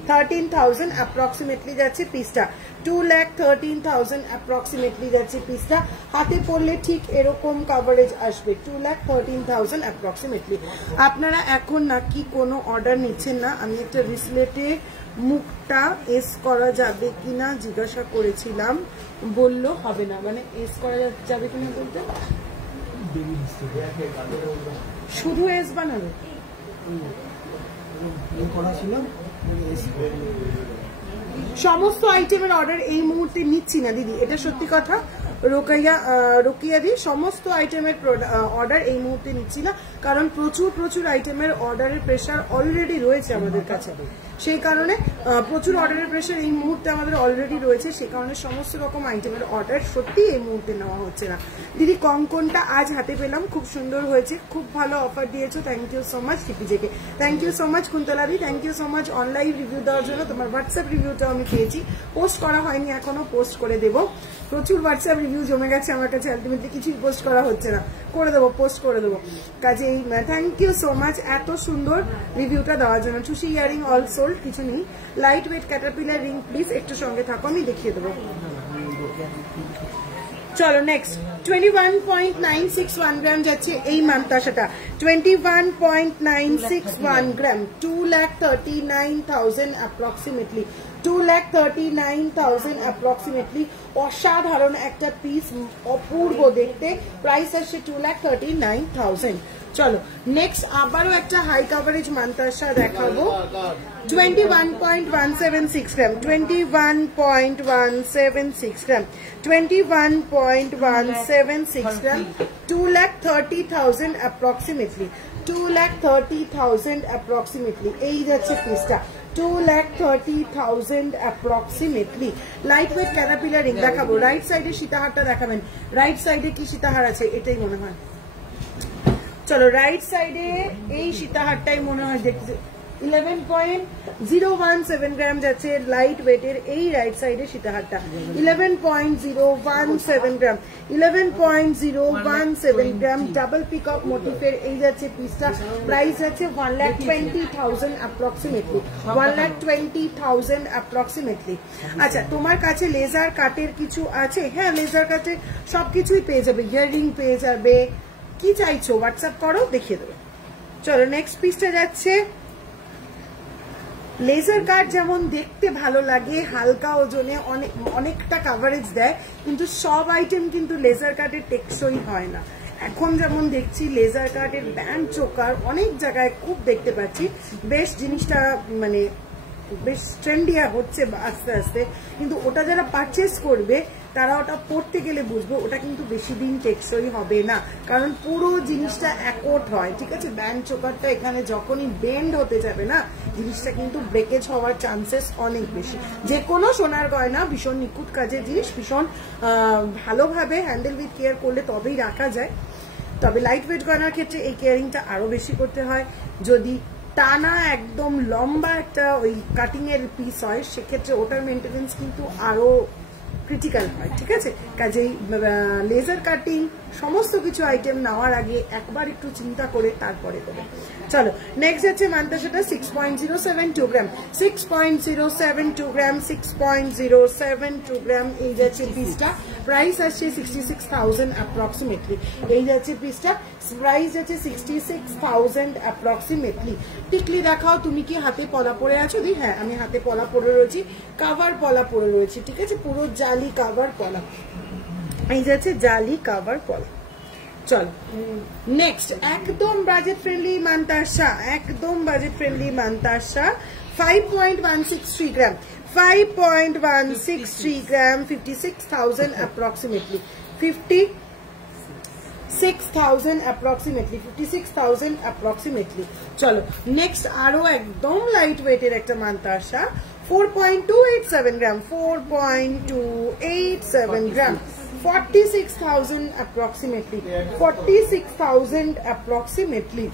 13,000 অ্যাপ্রক্সিমেটলি যাচ্ছে পিসটা, 2,13,000 অ্যাপ্রক্সিমেটলি যাচ্ছে পিসটা। হাতে পড়লে ঠিক এরকম কভারেজ আসবে, 2,13,000 অ্যাপ্রক্সিমেটলি। আপনারা এখন নাকি কোনো অর্ডার নিচ্ছেন না? আমি একটা রিসলেটে মুখটা এস করা যাবে কিনা জিজ্ঞাসা করেছিলাম, বললো হবে না। মানে এস করা যাবে কিনা বলতে শুধু এস বানাবে সমস্ত আইটেমের অর্ডার এই মুহূর্তে নিচ্ছি না দিদি, এটা সত্যি কথা। রোকিয়া দি সমস্ত আইটেমের অর্ডার এই মুহূর্তে নিচ্ছি না, কারণ প্রচুর আইটেমের অর্ডারের প্রেশার অলরেডি রয়েছে আমাদের কাছে। সেই কারণে প্রচুর অর্ডারের প্রেশার এই মুহূর্তে আমাদের অলরেডি রয়েছে, সেই কারণে সমস্ত রকম আইটেমের অর্ডার সত্যি এই মুহূর্তে নেওয়া হচ্ছে না। দিদি কঙ্কনটা আজ হাতে পেলাম, খুব সুন্দর হয়েছে, খুব ভালো অফার দিয়েছো, থ্যাংক ইউ সো মাচ টিপিজেকে, thank you so much Kuntala di, thank you so much online review দেওয়ার জন্য। তোমার হোয়াটসঅ্যাপ রিভিউটাও আমি পেয়েছি, পোস্ট করা হয়নি এখনো, পোস্ট করে দেবো। প্রচুর হোয়াটসঅ্যাপ রিভিউ জমে গেছে আমার কাছে, আলটিমেটলি কিছুই পোস্ট করা হচ্ছে না, করে দেবো, পোস্ট করে দেবো। কাজেই থ্যাংক ইউ সো মাচ এত সুন্দর রিভিউটা দেওয়ার জন্য। চুষি ইয়ারিং অল সোল্ড, কিছু নেই। Light weight Caterpillar ring please একটু সঙ্গে থাকো, আমি দেখিয়ে দেবো। চলো নেক্সট 21.961 গ্রাম যাচ্ছে এই মান্তাসাটা, 21.961 গ্রাম, 2,39,000 অ্যাপ্রক্সিমেটলি, 2,39,000 অ্যাপ্রক্সিমেটলি। অসাধারণ একটা পিস, অপূর্ব দেখতে, প্রাইস আসছে 2,39,000। চলো নেক্সট আবারও একটা হাই কাভারেজ মান্তাসা দেখাবো, 21.176 গ্রাম, 21.176 গ্রাম, 21.176 গ্রাম, 2,30,000 অ্যাপ্রক্সিমেটলি, 2,30,000 অ্যাপ্রক্সিমেটলি। এই যাচ্ছে পিসটা, 2,30,000 approximately. Light weight Caterpillar ring দেখাবো। রাইট সাইডে সীতাহারটা দেখাবেন, রাইট সাইডে কি সীতাহার আছে এটাই মনে হয়। চলো রাইট সাইডে এই সীতাহারটাই মনে হয় দেখতে, 11.017 গ্রাম যাচ্ছে লাইট ওয়েটের এই রাইট সাইডে সীতাহারটা, 11.017 গ্রাম, 11.017 গ্রাম। ডাবল পিকক মোটিফের এই যাচ্ছে পিসটা, প্রাইস আছে 1,20,000 অ্যাপ্রক্সিমেটলি, 1,20,000 অ্যাপ্রক্সিমেটলি। আচ্ছা তোমার কাছে লেজার কাটের কিছু আছে? হ্যাঁ লেজার কাটে সবকিছুই পেয়ে যাবে, ইয়াররিং পেয়ে যাবে, কি চাইছো হোয়াটসঅ্যাপ করো, দেখিয়ে দেবে। চলো নেক্সট পিসটা যাচ্ছে। লেজার কাট যেমন দেখতে ভালো লাগে, হালকা ওজনে অনেকটা কাভারেজ দেয়, কিন্তু সব আইটেম কিন্তু লেজার কাটের টেকসই হয় না। এখন যেমন দেখছি লেজার কাটের ব্যান্ড চোকার অনেক জায়গায় খুব দেখতে পাচ্ছি, বেশ জিনিসটা মানে বেশ ট্রেন্ডিয়া হচ্ছে আস্তে আস্তে, কিন্তু ওটা যারা পারচেস করবে তারা ওটা পড়তে গেলে বুঝবে ওটা কিন্তু বেশি দিন টেকসই হবে না, কারণ পুরো জিনিসটা একট হয়, ঠিক আছে। ব্যান্ড চোকারটা এখানে যখনই বেন্ড হতে যাবে না, জিনিসটা কিন্তু ব্রেকেজ হওয়ার চান্সেস অনেক বেশি। যে কোনো সোনার গয়না ভীষণ নিখুঁত কাজের জিনিস, ভীষণ ভালোভাবে হ্যান্ডেল উইথ কেয়ার করলে তবেই রাখা যায়। তবে লাইট ওয়েট গয়নার ক্ষেত্রে এই কেয়ারিংটা আরো বেশি করতে হয়। যদি টানা একদম লম্বা একটা ওই কাটিং এর পিস হয়, সেক্ষেত্রে ওটার মেনটেনেন্স কিন্তু আরো ক্রিটিক্যাল হয়, ঠিক আছে। কাজেই লেজার কাটিং সমস্ত কিছু আইটেম নেওয়ার আগে একবার একটু চিন্তা করে তারপরে দেবে। চলো নেক্সট হচ্ছে মান্তাসাটা 6.072 গ্রাম, 6.072 গ্রাম, 6.072 গ্রাম। এই যাচ্ছে পিসটা, প্রাইস আসছে 66,000 অ্যাপ্রক্সিমেটলি। এই যাচ্ছে পিসটা, প্রাইস আছে 66,000 অ্যাপ্রক্সিমেটলি। টিকলি দেখাও, তুমি কি হাতে পলা পরে আছো? দি হ্যাঁ আমি হাতে পলা পরে রয়েছি, কাভার পলা পরে রয়েছি, ঠিক আছে, পুরো জালি কাভার পলা। এই যাচ্ছে জালি কাভার পলা। চলো নেক্সট একদম বাজেট ফ্রেন্ডলি মান্তাসা, একদম বাজেট ফ্রেন্ডলি মান্তাসা, 5.163 গ্রাম, 5.163 গ্রাম, 56,000 approximately, 56,000 approximately, 56,000 approximately. চলো নেক্সট আরো একদম লাইট ওয়েটের একটা মান্তাসা, 4.287 গ্রাম, 4.287 গ্রাম, 46,000 approximately, 46,000 approximately।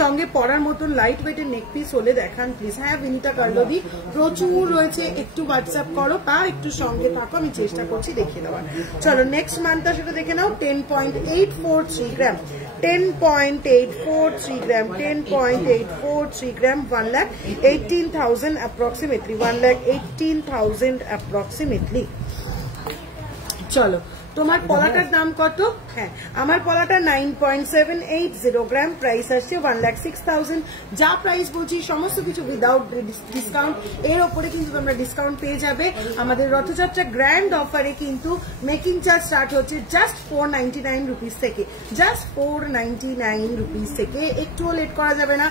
সঙ্গে পরার মতন লাইট ওয়েটের নেক পিস হলে দেখান প্লিজ। হ্যাঁ বিনিতা কার্লোদি, প্রচুর রয়েছে, একটু হোয়াটসঅ্যাপ করো বা একটু সঙ্গে থাকো, আমি চেষ্টা করছি দেখিয়ে দেওয়ার। চলো নেক্সট মান্থটা সেটা দেখে নাও। 10.843 গ্রাম, 10.843 গ্রাম, 10.843 গ্রাম, 1,18,000 approximately, 1,18,000 approximately। চলো তোমার পলাটার দাম কত? হ্যাঁ আমার পলাটা 9.780 গ্রাম, প্রাইস আসছে 1,06,000। যা প্রাইস বলছি সমস্ত কিছু উইদাউট ডিসকাউন্ট, এর ওপরে কিন্তু তোমরা ডিসকাউন্ট পেয়ে যাবে। আমাদের রথযাত্রা গ্র্যান্ড অফারে কিন্তু মেকিং চার্জ স্টার্ট হচ্ছে জাস্ট 499 রুপিস থেকে, জাস্ট 499 রুপিস থেকে। একটুও লেট করা যাবে না,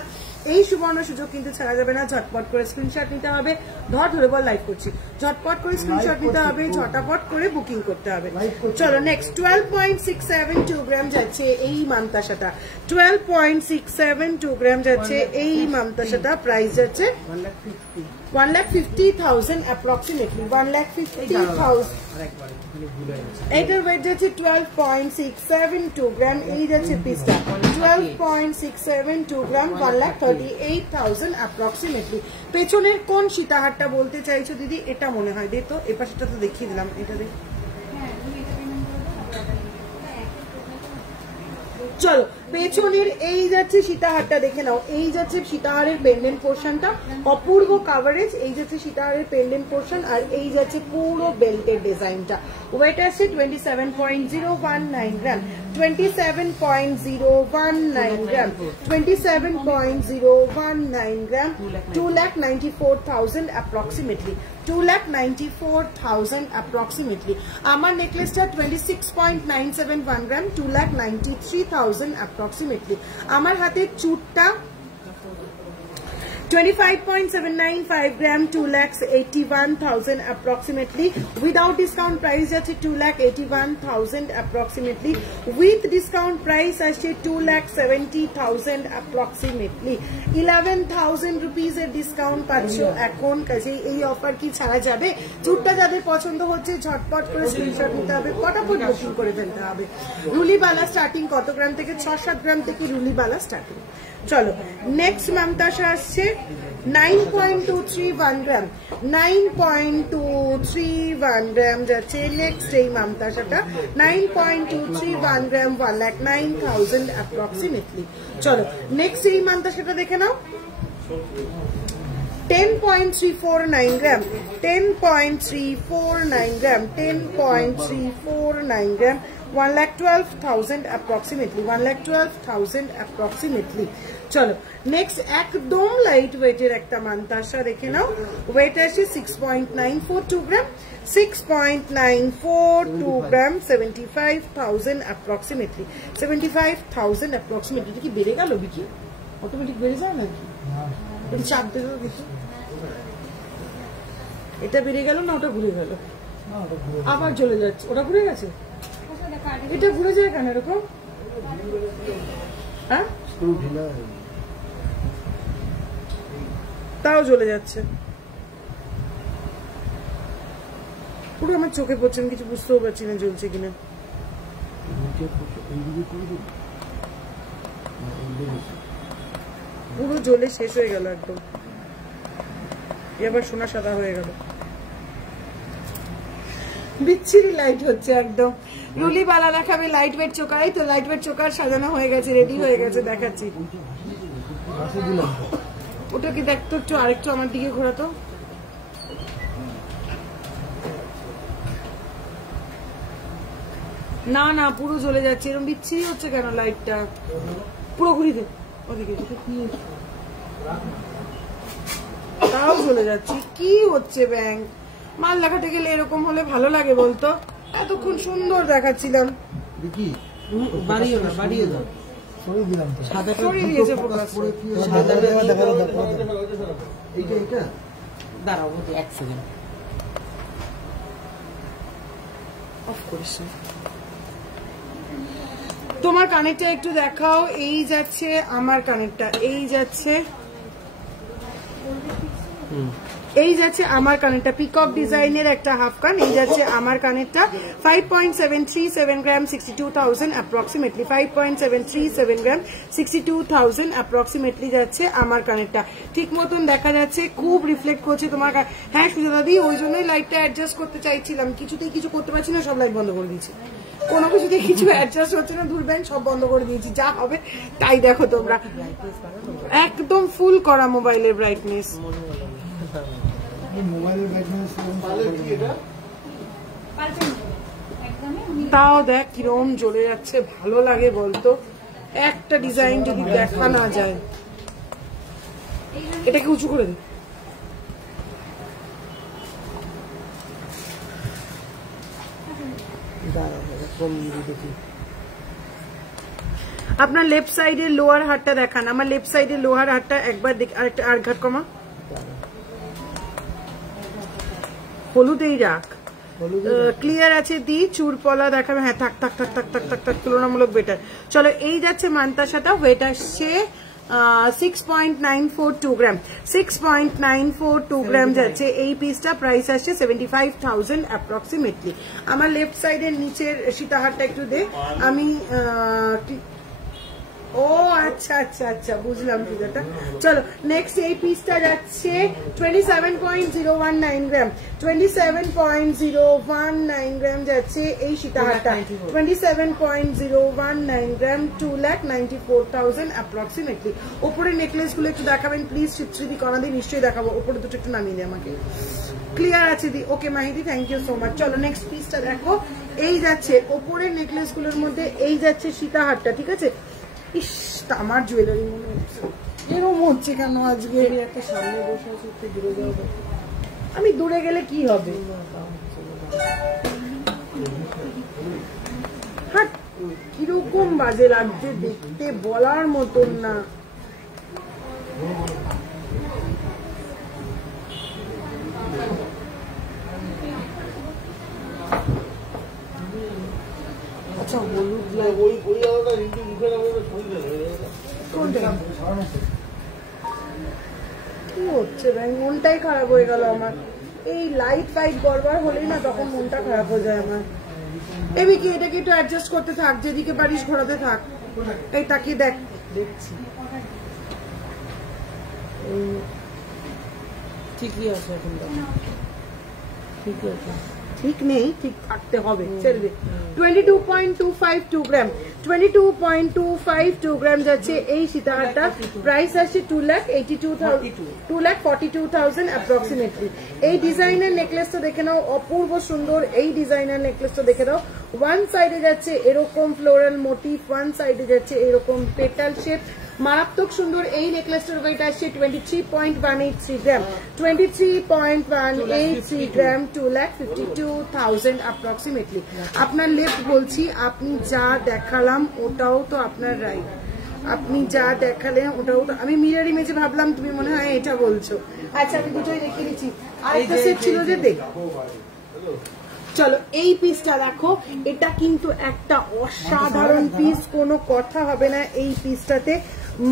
এই সুবর্ণ সুযোগ কিন্তু ছাড়া যাবে না। ঝটপট করে স্ক্রিনশট নিতে হবে, ধরে বল লাইভ করছি, ঝটপট করে স্ক্রিনশট নিতে হবে, ঝটাপট করে বুকিং করতে হবে। চলো নেক্সট 12.672 গ্রাম যাচ্ছে এই মামতাসাটা, 12.672 গ্রাম যাচ্ছে এই মামতাসাটা, প্রাইস যাচ্ছে 1,50,000 approximately, 1,50,000। এটার ওয়েট যাচ্ছে 12.672 গ্রাম, এই যাচ্ছে পিসটা 12.672 গ্রাম, 1,38,000 approximately। পেছনের কোন সীতাহারটা বলতে চাইছো দিদি? এটা মনে হয়, দে তো, এপাশটা তো দেখিয়ে দিলাম, এটা দেখ। চলো পেছনের এই যাচ্ছে সীতাহারটা দেখে নাও, এই যাচ্ছে সীতাহারের পেন্ডেন্ট পোর্শনটা, অপূর্ব কাভারেজ, এই যাচ্ছে সীতাহারের পেন্ডেন্ট পোর্শন, আর এই যাচ্ছে পুরো বেল্টের ডিজাইনটা। ওয়েট আসছে 27.019 গ্রাম, 27.019 গ্রাম, 27.019 গ্রাম, 2,94,000 approximately, 2,94,000 approximately। আমার নেকলেসটা 26.971 গ্রাম, 2,93,000 approximately। আমার হাতের চুটটা 25.795 গ্রাম, 2,81,000 approximately। উইদাউট ডিসকাউন্ট প্রাইস যাচ্ছে 2,81,000 approximately। উইথ ডিসকাউন্ট প্রাইস আসছে 2,70,000 approximately। 11,000 রুপিস এর ডিসকাউন্ট পাচ্ছ এখন, কাজে এই অফার কি ছাড়া যাবে? চুটটা যাদের পছন্দ হচ্ছে ঝটপট করে স্ক্রিনশট নিতে হবে, ফটাফট বুকিং করে ফেলতে হবে। রুলিবালা স্টার্টিং কত গ্রাম থেকে? 6-7 গ্রাম থেকে রুলিবালা স্টার্টিং। চলো নেক্সট মামতাসা আসছে 9.231 গ্রাম, 9.231 গ্রাম যাচ্ছে নেক্সট এই মামতাসাটা, 9.231 গ্রাম, 1,09,000 approximately। চলো নেক্সট এই মামতাসাটা দেখে নাও। 10.349 গ্রাম, 10.349 গ্রাম, 10.349 গ্রাম, 1,12,000 approximately, 1,12,000 approximately। চলো নেক্সট একদম লাইট ওয়েটের একটা মানতাসা দেখে নাও। ওয়েট আছে 6.942 গ্রাম, 6.942 গ্রাম, 75,000 approximately, 75,000 approximately। এটা কি বেড়ে গেল বিকি? অটোমেটিক বেড়ে যায় নাকি? চাপ দেবে কিছু, এটা বেড়ে গেল না ওটা ঘুরে গেল? আবার চলে যাচ্ছে, ওটা ঘুরে গেছে, এটা ঘুরে যায় কেন এরকম? হ্যাঁ তাও চলে যাচ্ছে, পুরো আমার চোখে পড়ছে, আমি কিছু বুঝতেও পারছি না জ্বলছে কিনা। পুরো জ্বলে শেষ হয়ে গেল একদম, এবার সোনা সাদা হয়ে গেল, বিচ্ছিরি লাইট হচ্ছে একদম। রুলিবালা দেখাবে লাইট ওয়েট চোকার, এই তো লাইট ওয়েট চোকার সাজানো হয়ে গেছে, রেডি হয়ে গেছে, দেখাচ্ছি। ওটা কি দেখতো একটু, আরেকটু আমার দিকে ঘোরাতো। না না পুরো জ্বলে যাচ্ছে, এরকম বিচ্ছিরি হচ্ছে কেন লাইটটা? পুরো ঘুরি দে ওদিকে, তাও জ্বলে যাচ্ছে, কি হচ্ছে ব্যাংক? মাল দেখাতে গেলে এরকম হলে ভালো লাগে বলতো? এতক্ষণ সুন্দর দেখাচ্ছিলাম, বাড়িয়ে দাও, বাড়িয়ে দাও, সরিয়ে দিয়েছে পুরো। দাঁড়াও 1 সেকেন্ড অফ করিস না। তোমার কানেরটা একটু দেখাও, এই যাচ্ছে আমার কানেরটা, এই যাচ্ছে এই যাচ্ছে আমার কানেরটা পিকক ডিজাইনের একটা হাফ কান, এই যাচ্ছে আমার কানেরটা 5.737 গ্রাম 62,000 অ্যাপ্রক্সিমেটলি 5.737 গ্রাম 62,000 অ্যাপ্রক্সিমেটলি যাচ্ছে আমার কানেরটা। ঠিক মতন দেখা যাচ্ছে, খুব রিফ্লেক্ট করছে তোমার। হ্যাঁ সুজাতা দি, ওই জন্যই লাইটটা অ্যাডজাস্ট করতে চাইছিলাম, কিছুতেই কিছু করতে পারছি না, সব লাইট বন্ধ করে দিয়েছি, কোনো কিছুতে কিছু অ্যাডজাস্ট হচ্ছে না, দূর ব্যান্ড সব বন্ধ করে দিয়েছি, যা হবে তাই দেখো তোমরা। একদম ফুল করা মোবাইলের ব্রাইটনেস, মোবাইলের ব্রাইটনেস তাও দেখ কিরম জ্বলে যাচ্ছে, ভালো লাগে বলতো? একটা ডিজাইন যদি দেখা না যায়, এটাকে উঁচু করে দে। আপনার লেফট সাইডের লোয়ার হাতটা দেখান, আমার লেফট সাইডের লোয়ার হাতটা একবার দেখ, আরেকটা আর ঘাট কমা, হলুদেই রাখ, ক্লিয়ার আছে দি, চুরপলা দেখাবে, হ্যাঁ থাক থাক থাক থাক থাক থাক থাক, তুলনামূলক বেটার। চলো এই যাচ্ছে মান্তাসাটা, ওয়েট আসছে 6.942 গ্রাম, 6.942 গ্রাম যাচ্ছে এই পিসটা, প্রাইস আসছে 75,000 অ্যাপ্রক্সিমেটলি। আমার লেফট সাইডের নিচের সীতাহারটা একটু দে, আমি ও আচ্ছা আচ্ছা আচ্ছা বুঝলাম পিজাটা। চলো নেক্সট এই পিসটা যাচ্ছে 27.019 গ্রাম, 27.019 গ্রাম যাচ্ছে এই সীতাহারটা, 27.019 গ্রাম 2,94,000 অ্যাপ্রক্সিমেটলি। ওপরের নেকলেস গুলো একটু দেখাবেন প্লিজ, চিত্রিদি কণাদি নিশ্চয়ই দেখাবো, ওপরে দুটো একটু নামিয়ে দিয়ে আমাকে, ক্লিয়ার আছে দি? ওকে মাহিদি, থ্যাংক ইউ সো মাচ। চলো নেক্সট পিসটা দেখো, এই যাচ্ছে ওপরের নেকলেস গুলোর মধ্যে এই যাচ্ছে সীতাহারটা, ঠিক আছে? ইস, আমার জুয়েলারি মনে হচ্ছে এরকম হচ্ছে কেন আজকে? একটা সামনে বসে আছে, একটু দূরে যাও। আমি দূরে গেলে কি হবে? হ্যাঁ কিরকম বাজে লাগছে দেখতে, বলার মতন না। আচ্ছা হলুদ কি হচ্ছে ভাই, মনটাই খারাপ হয়ে গেল আমার। এই লাইট ফাইট গড়বড় হলেই না তখন মনটা খারাপ হয়ে যায় আমার। এবি কি এটাকে একটু অ্যাডজাস্ট করতে থাক, যেদিকে পারিস ঘোরাতে থাক। এই তাকিয়ে দেখ, দেখছি ঠিকই আছে এখন, ঠিকই আছে, ঠিক নেই, ঠিক থাকতে হবে, ছেড়ে দে। 22.252 গ্রাম, 22.252 গ্রাম যাচ্ছে এই সীতাহারটা, প্রাইস আসছে 2,42,000 অ্যাপ্রক্সিমেটলি। এই ডিজাইনার নেকলেসটা দেখে নাও, অপূর্ব সুন্দর এই ডিজাইনার নেকলেসটা দেখে নাও। ওয়ান সাইডে যাচ্ছে এরকম ফ্লোরাল মোটিভ, ওয়ান সাইডে যাচ্ছে এরকম পেটাল শেপ, মারাত্মক সুন্দর। এই নেকলেসটার ওয়েট আসছে 23.183 গ্রাম, 23.183 গ্রাম 2,52,000 অ্যাপ্রক্সিমেটলি। আপনার লেফট বলছি, আপনি যা দেখালাম ওটাও তো আপনার রাইট, আপনি যা দেখালেন ওটাও তো, আমি মিরর ইমেজে ভাবলাম তুমি মনে হয় এটা বলছো। আচ্ছা আমি দুটোই দেখিয়ে দিচ্ছি, আরেকটা সেট ছিল যে দেখ। চলো এই পিসটা দেখো, এটা কিন্তু একটা অসাধারণ পিস, কোনো কথা হবে না এই পিসটাতে,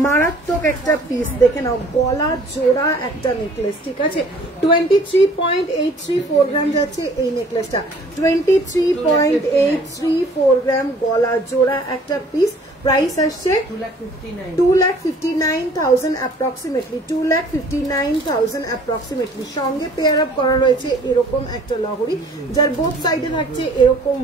মারাত্মক একটা পিস। দেখে নাও, গলা জোড়া একটা নেকলেস, ঠিক আছে? 23.834 গ্রাম যাচ্ছে এই নেকলেসটা, 23.834 গ্রাম গলা জোড়া একটা পিস, প্রাইস আসছে 2,59,000 অ্যাপ্রক্সিমেটলি, 2,59,000 অ্যাপ্রক্সিমেটলি। সঙ্গে পেয়ার আপ করা রয়েছে এরকম একটা লহরি, যার বোথ সাইডে থাকছে এরকম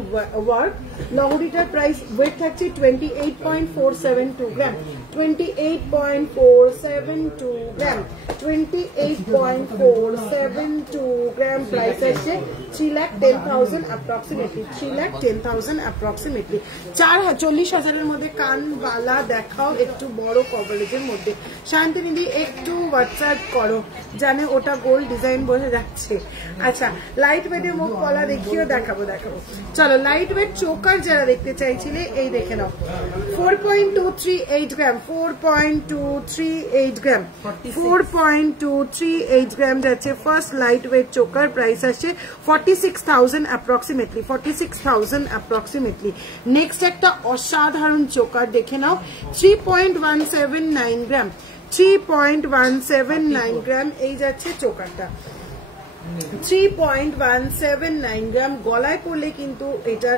ওয়ার্ক। লহরিটার প্রাইস ওয়েট থাকছে 28.472 গ্রাম, 28.472 গ্রাম, 28.472 গ্রাম, প্রাইস আসছে 3,10,000 অ্যাপ্রক্সিমেটলি, 3,10,000 অ্যাপ্রক্সিমেটলি। 40,000-এর মধ্যে কানবালা দেখাও একটু বড় কভারেজের মধ্যে। শান্তিনিধি একটু হোয়াটসঅ্যাপ করো, জানে ওটা গোল্ড ডিজাইন বোঝা যাচ্ছে। আচ্ছা লাইট ওয়েটের মুখ পলা দেখিও, দেখাবো। চলো লাইট ওয়েট চোকার যারা দেখতে চাইছিলে এই দেখে নাও, 4.238 গ্রাম, 4.238 গ্রাম, 4.238 গ্রাম যাচ্ছে first light weight choker, price আসছে 46,000 অ্যাপ্রক্সিমেটলি, 46,000 অ্যাপ্রক্সিমেটলি। নেক্সট একটা অসাধারণ চোকার দেখে নাও, 3.179 গ্রাম, 3.179 গ্রাম এই যাচ্ছে চোকারটা 3.179 গ্রাম গলায় পড়লে কিন্তু এটা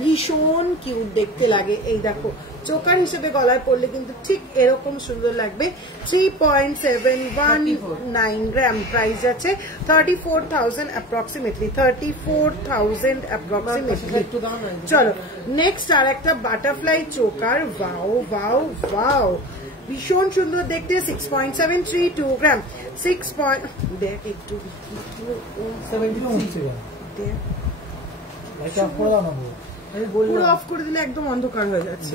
ভীষণ কিউট দেখতে লাগে এই দেখো চোকার হিসেবে গলায় পড়লে কিন্তু ঠিক এরকম সুন্দর লাগবে 3.719 গ্রাম প্রাইস আছে 34,000 অ্যাপ্রক্সিমেটলি 34,000 অ্যাপ্রক্সিমেটলি চলো নেক্সট আর একটা butterfly choker wow wow wow ভীষণ সুন্দর দেখতে 6.732 গ্রাম 6 দেখ একটু দেখ পুরো অফ করে দিলে একদম অন্ধকার হয়ে যাচ্ছে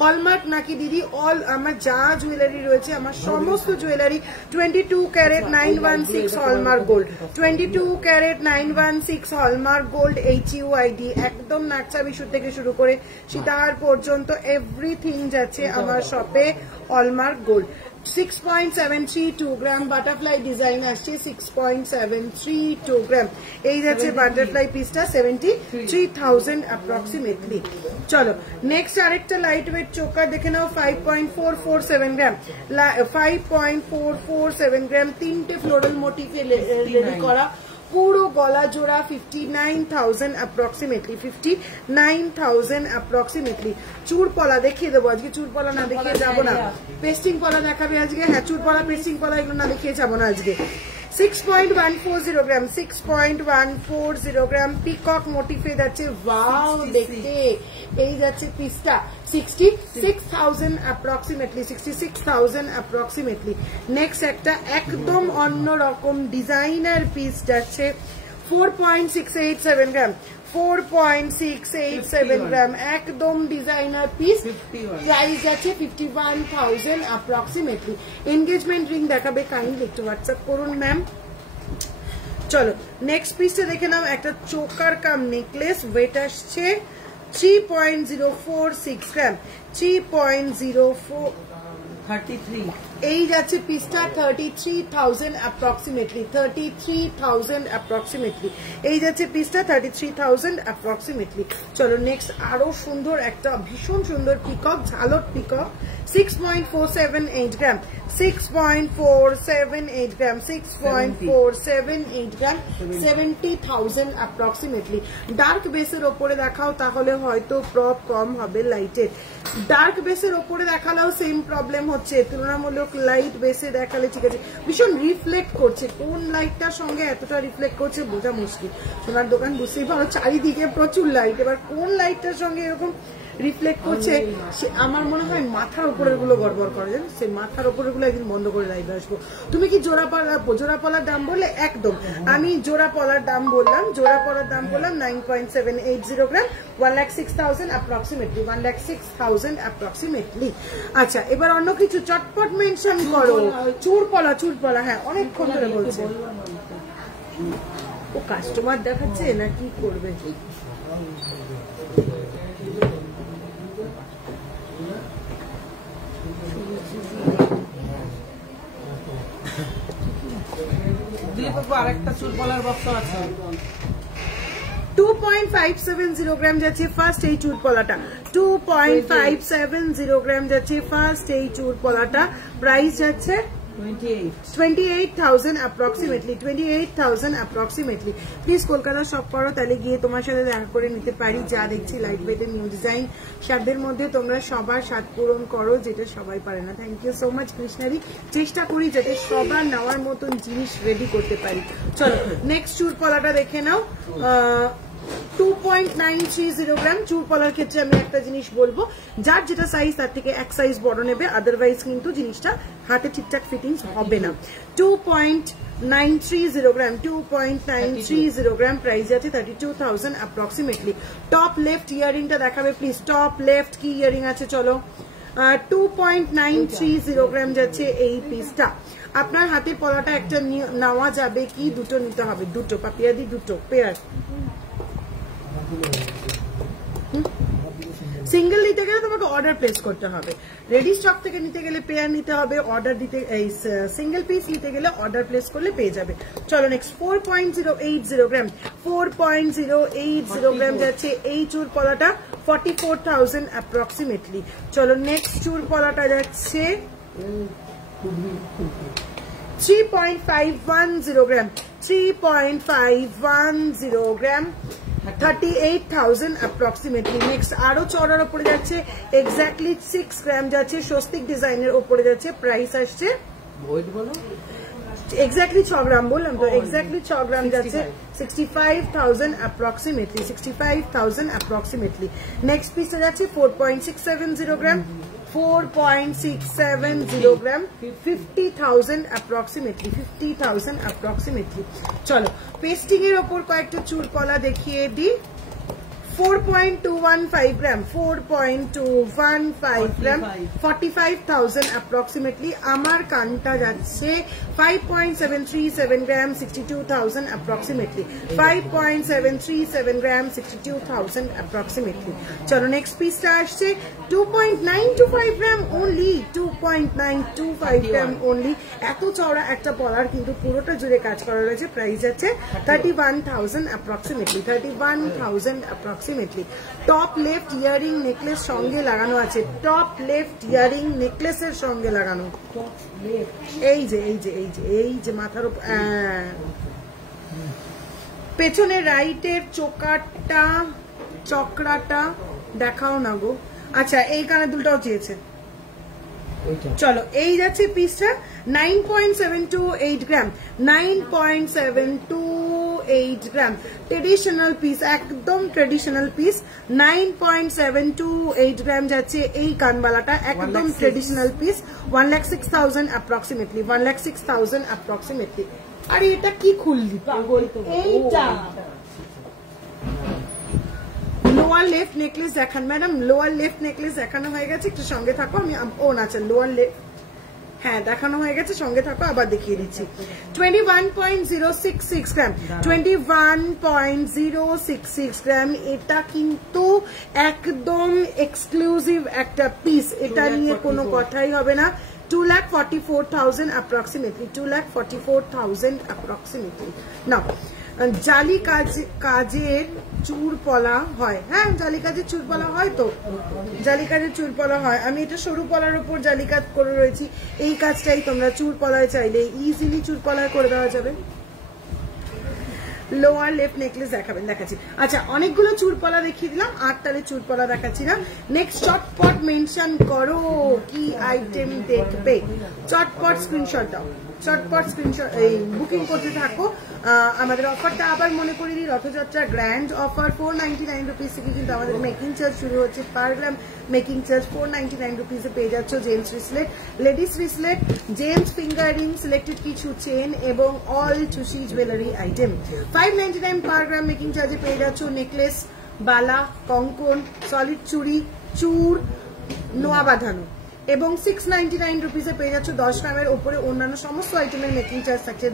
হলমার্ক নাকি দিদি অল আমার যা জুয়েলারি রয়েছে আমার সমস্ত jewellery 22 carat 916 hallmark gold 22 carat 916 hallmark gold HUID একদম নাকচা বিশু থেকে শুরু করে সীতাহার পর্যন্ত এভরিথিং যাচ্ছে আমার শপে হলমার্ক গোল্ড 6.732 গ্রাম বাটারফ্লাই ডিজাইন আসছে 6.732 গ্রাম এই যাচ্ছে বাটারফ্লাই পিসটা 73,000 অ্যাপ্রক্সিমেটলি চলো নেক্সট আরেকটা লাইট ওয়েট চোকার দেখে নাও 5.447 গ্রাম 5.447 গ্রাম তিনটে ফ্লোরাল মোটিফে রেডি করা পুরো গলা জোড়া 59,000 অ্যাপ্রক্সিমেটলি 59,000 অ্যাপ্রক্সিমেটলি চুর পলা দেখিয়ে দেবো আজকে চুর পলা না দেখিয়ে যাবো না পেস্টিং পলা দেখাবে আজকে হ্যাঁ চুর পলা পেস্টিং পলা এগুলো না দেখিয়ে যাবো না আজকে 6.140 গ্রাম 6.140 গ্রাম পিকক মোটিফে যাচ্ছে ওয়াও দেখতে এই যাচ্ছে পিসটা 66,000 অ্যাপ্রক্সিমেটলি 66,000 অ্যাপ্রক্সিমেটলি নেক্সট একটা একদম অন্যরকম ডিজাইনার পিস যাচ্ছে 4.687 গ্রাম 4.687 গ্রাম একদম ডিজাইনার পিস প্রাইস যাচ্ছে 51,000 অ্যাপ্রক্সিমেটলি এনগেজমেন্ট রিং দেখাবে কাইন্ডলি একটু হোয়াটসঅ্যাপ করুন ম্যাম চলো নেক্সট পিসটা দেখে নাও একটা চোকার কাম নেকলেস ওয়েট আসছে 3.046 গ্রাম 3.033 এই যাচ্ছে পিসটা 33,000 অ্যাপ্রক্সিমেটলি 33,000 অ্যাপ্রক্সিমেটলি এই যাচ্ছে পিসটা 33,000 অ্যাপ্রক্সিমেটলি চলো নেক্সট আরো সুন্দর একটা ভীষণ সুন্দর পিকক ঝালট পিকক 6.478 গ্রাম 6.478 গ্রাম 6.478 গ্রাম 70,000 অ্যাপ্রক্সিমেটলি ডার্ক বেসের ওপরে দেখাও তাহলে হয়তো প্রপ কম হবে লাইটের ডার্ক বেসের ওপরে দেখালেও সেম প্রবলেম হচ্ছে তুলনামূলক লাইট বেসে দেখালে ঠিক আছে ভীষণ রিফ্লেক্ট করছে কোন লাইটটার সঙ্গে এতটা রিফ্লেক্ট করছে বোঝা মুশকিল সোনার দোকান বুঝতেই পারো চারিদিকে প্রচুর লাইট এবার কোন লাইটটার সঙ্গে এরকম রিফ্লেক্ট করছে আমার মনে হয় মাথার উপরের গুলো গড়বড় করে জানো সে মাথার উপরের গুলো একদিন বন্ধ করে লাইভে আসবো তুমি কি জোড়া পলার দাম বললে একদম আমি জোড়া পলার দাম বললাম 9.780 গ্রাম 1,06,000 অ্যাপ্রক্সিমেটলি 1,06,000 অ্যাপ্রক্সিমেটলি আচ্ছা এবার অন্য কিছু চটপট মেনশন করো চুর পলা হ্যাঁ অনেকক্ষণ ধরে বলছে ও কাস্টমার দেখাচ্ছে না কি করবে আরেকটা চুল পলার বক্স আছে 2.570 গ্রাম যাচ্ছে ফার্স্ট এই চুল পলাটা 2.570 গ্রাম যাচ্ছে ফার্স্ট এই চুল পলাটা প্রাইস যাচ্ছে 28,000 approximately 28,000 approximately please Kolkata shop করো তাহলে গিয়ে তোমার সাথে দেখা করে নিতে পারি যা দেখছি লাইট ওয়েটের নিউ ডিজাইন সাধ্যের মধ্যে তোমরা সবার স্বাদ পূরণ করো যেটা সবাই পারে না থ্যাংক ইউ সো মাচ কৃষ্ণারি চেষ্টা করি যাতে সবার নেওয়ার মতন জিনিস রেডি করতে পারি চলো নেক্সট চুল পলাটা দেখে নাও 2.930 গ্রাম চুল পলার ক্ষেত্রে আমি একটা জিনিস বলবো যার যেটা সাইজ তার থেকে এক সাইজ বড় নেবে আদারওয়াইজ কিন্তু জিনিসটা হাতে ঠিকঠাক ফিটিংস হবে না 2.930 গ্রাম 2.930 গ্রাম প্রাইস আছে 32,000 অ্যাপ্রক্সিমেটলি টপ লেফট ইয়ারিংটা দেখাবে প্লিজ টপ লেফট কি ইয়ারিং আছে চলো 2.930 গ্রাম যাচ্ছে এই পিসটা আপনার হাতের পলাটা একটা নেওয়া যাবে কি দুটো নিতে হবে দুটো পাপিয়াদি দুটো পেয়ার সিঙ্গেল নিতে গেলে তোমাকে অর্ডার প্লেস করতে হবে রেডি স্টক থেকে নিতে গেলে পেয়ার নিতে হবে অর্ডার দিতে এই সিঙ্গেল পিস নিতে গেলে অর্ডার প্লেস করলে পেয়ে যাবে চলো নেক্সট 4.080 গ্রাম 4.080 গ্রাম যাচ্ছে এই চুর পলাটা 44,000 অ্যাপ্রক্সিমেটলি চলো নেক্সট চুর পলাটা যাচ্ছে 3.510 গ্রাম, 3.510 গ্রাম, 38,000 অ্যাপ্রক্সিমেটলি। নেক্সট আরো চড়ার উপরে যাচ্ছে, এক্স্যাক্টলি 6 গ্রাম যাচ্ছে, স্বস্তিক ডিজাইনের উপরে যাচ্ছে, প্রাইস আসছে এক্স্যাক্টলি 6 গ্রাম, বললাম তো এক্স্যাক্টলি 6 গ্রাম যাচ্ছে 65,000 অ্যাপ্রক্সিমেটলি, 65,000 অ্যাপ্রক্সিমেটলি। নেক্সট পিসে যাচ্ছে 4.670 গ্রাম, 4.670 গ্রাম, 50,000 অ্যাপ্রক্সিমেটলি, 50,000 অ্যাপ্রক্সিমেটলি। চলো পেস্টিং এর ওপর কয়েকটা চুরকলা দেখিয়ে দিই। 4.215 গ্রাম, 4.215 গ্রাম, 45,000 অ্যাপ্রক্সিমেটলি। আমার কানটা যাচ্ছে 5.737 গ্রাম, 62,000 অ্যাপ্রক্সিমেটলি, 5.737 গ্রাম, 62,000 অ্যাপ্রক্সিমেটলি। চলো নেক্সট পিসটা আসছে 2.925 গ্রাম অনলি, 2.925 গ্রাম অনলি। এত চওড়া একটা পলার কিন্তু পুরোটা জুড়ে কাজ করা রয়েছে, প্রাইস যাচ্ছে 31,000 approximately, 31,000 approximately. Top left earring necklace সঙ্গে লাগানো আছে, টপ লেফট ইয়ারিং নেকলেসের সঙ্গে লাগানো, এই যে এই যে এই যে এই যে মাথার উপর পেছনে রাইটের চোকারটা চক্রাটা দেখাও না গো। আচ্ছা এই কানের দুলটাও চেয়েছে। চলো এই যাচ্ছে পিসটা 9.728 গ্রাম, 9.728 গ্রাম, ট্রেডিশনাল পিস, একদম ট্রেডিশনাল পিস। 9.728 গ্রাম যাচ্ছে এই কানবালাটা, একদম ট্রেডিশনাল পিস। 1,06,000 approximately, 1,06,000 approximately. আরে এটা কি খুললি পাগল, এইটা লোয়ার লেফট নেকলেস দেখান ম্যাডাম, লোয়ার লেফট নেকলেস দেখানো হয়ে গেছে, একটু সঙ্গে থাকো। আমি ও না লোয়ার লেফট, হ্যাঁ দেখানো হয়ে গেছে, সঙ্গে থাকো আবার দেখিয়ে দিচ্ছি। 21.066 গ্রাম, 21.066 গ্রাম। এটা কিন্তু একদম এক্সক্লুসিভ একটা পিস, এটা নিয়ে কোনো কথাই হবে না। 2,44,000 approximately, 2,44,000 approximately. Now, জালি কাজের চুরপলা হয়, হ্যাঁ জালি কাজের চুরপলা হয়, তো জালি কাজের চুরপলা হয়। আমি এটা সরু পলার উপর জালি কাজ করে রয়েছি, এই কাজটাই তোমরা চুরপলায় চাইলে ইজিলি চুরপলায় করে দেওয়া যাবে। লোয়ার লেফট নেকলেস দেখাবেন, দেখাচ্ছি। আচ্ছা অনেকগুলো চুরপলা দেখিয়ে দিলাম, আর তাহলে চুরপলা দেখাচ্ছি না। নেক্সট চটপট মেনশন করো কি আইটেম দেখবে, চটপট স্ক্রিনশট দাও, চটপট স্ক্রিনশট এই বুকিং করতে থাকো। আমাদের অফারটা আবার মনে করি দিই, রথযাত্রা গ্র্যান্ড অফার 499 রুপিস থেকে কিন্তু আমাদের মেকিং চার্জ শুরু হচ্ছে। পার গ্রাম মেকিং চার্জ 499 রুপিসে পেয়ে যাচ্ছ gents রিসলেট, ladies bracelet, gents fingering, selected কিছু চেন এবং অল চুসি জুয়েলারি আইটেম। 599 পার গ্রাম মেকিং চার্জে পেয়ে যাচ্ছ নেকলেস, বালা, কঙ্কন, সলিড চুড়ি, চূড়, নোয়া বাঁধানো। এবং 699 রুপিসে পেয়ে যাচ্ছ 10 গ্রামের উপরে অন্যান্য সমস্ত আইটেমের মেকিং চার্জ থাকছে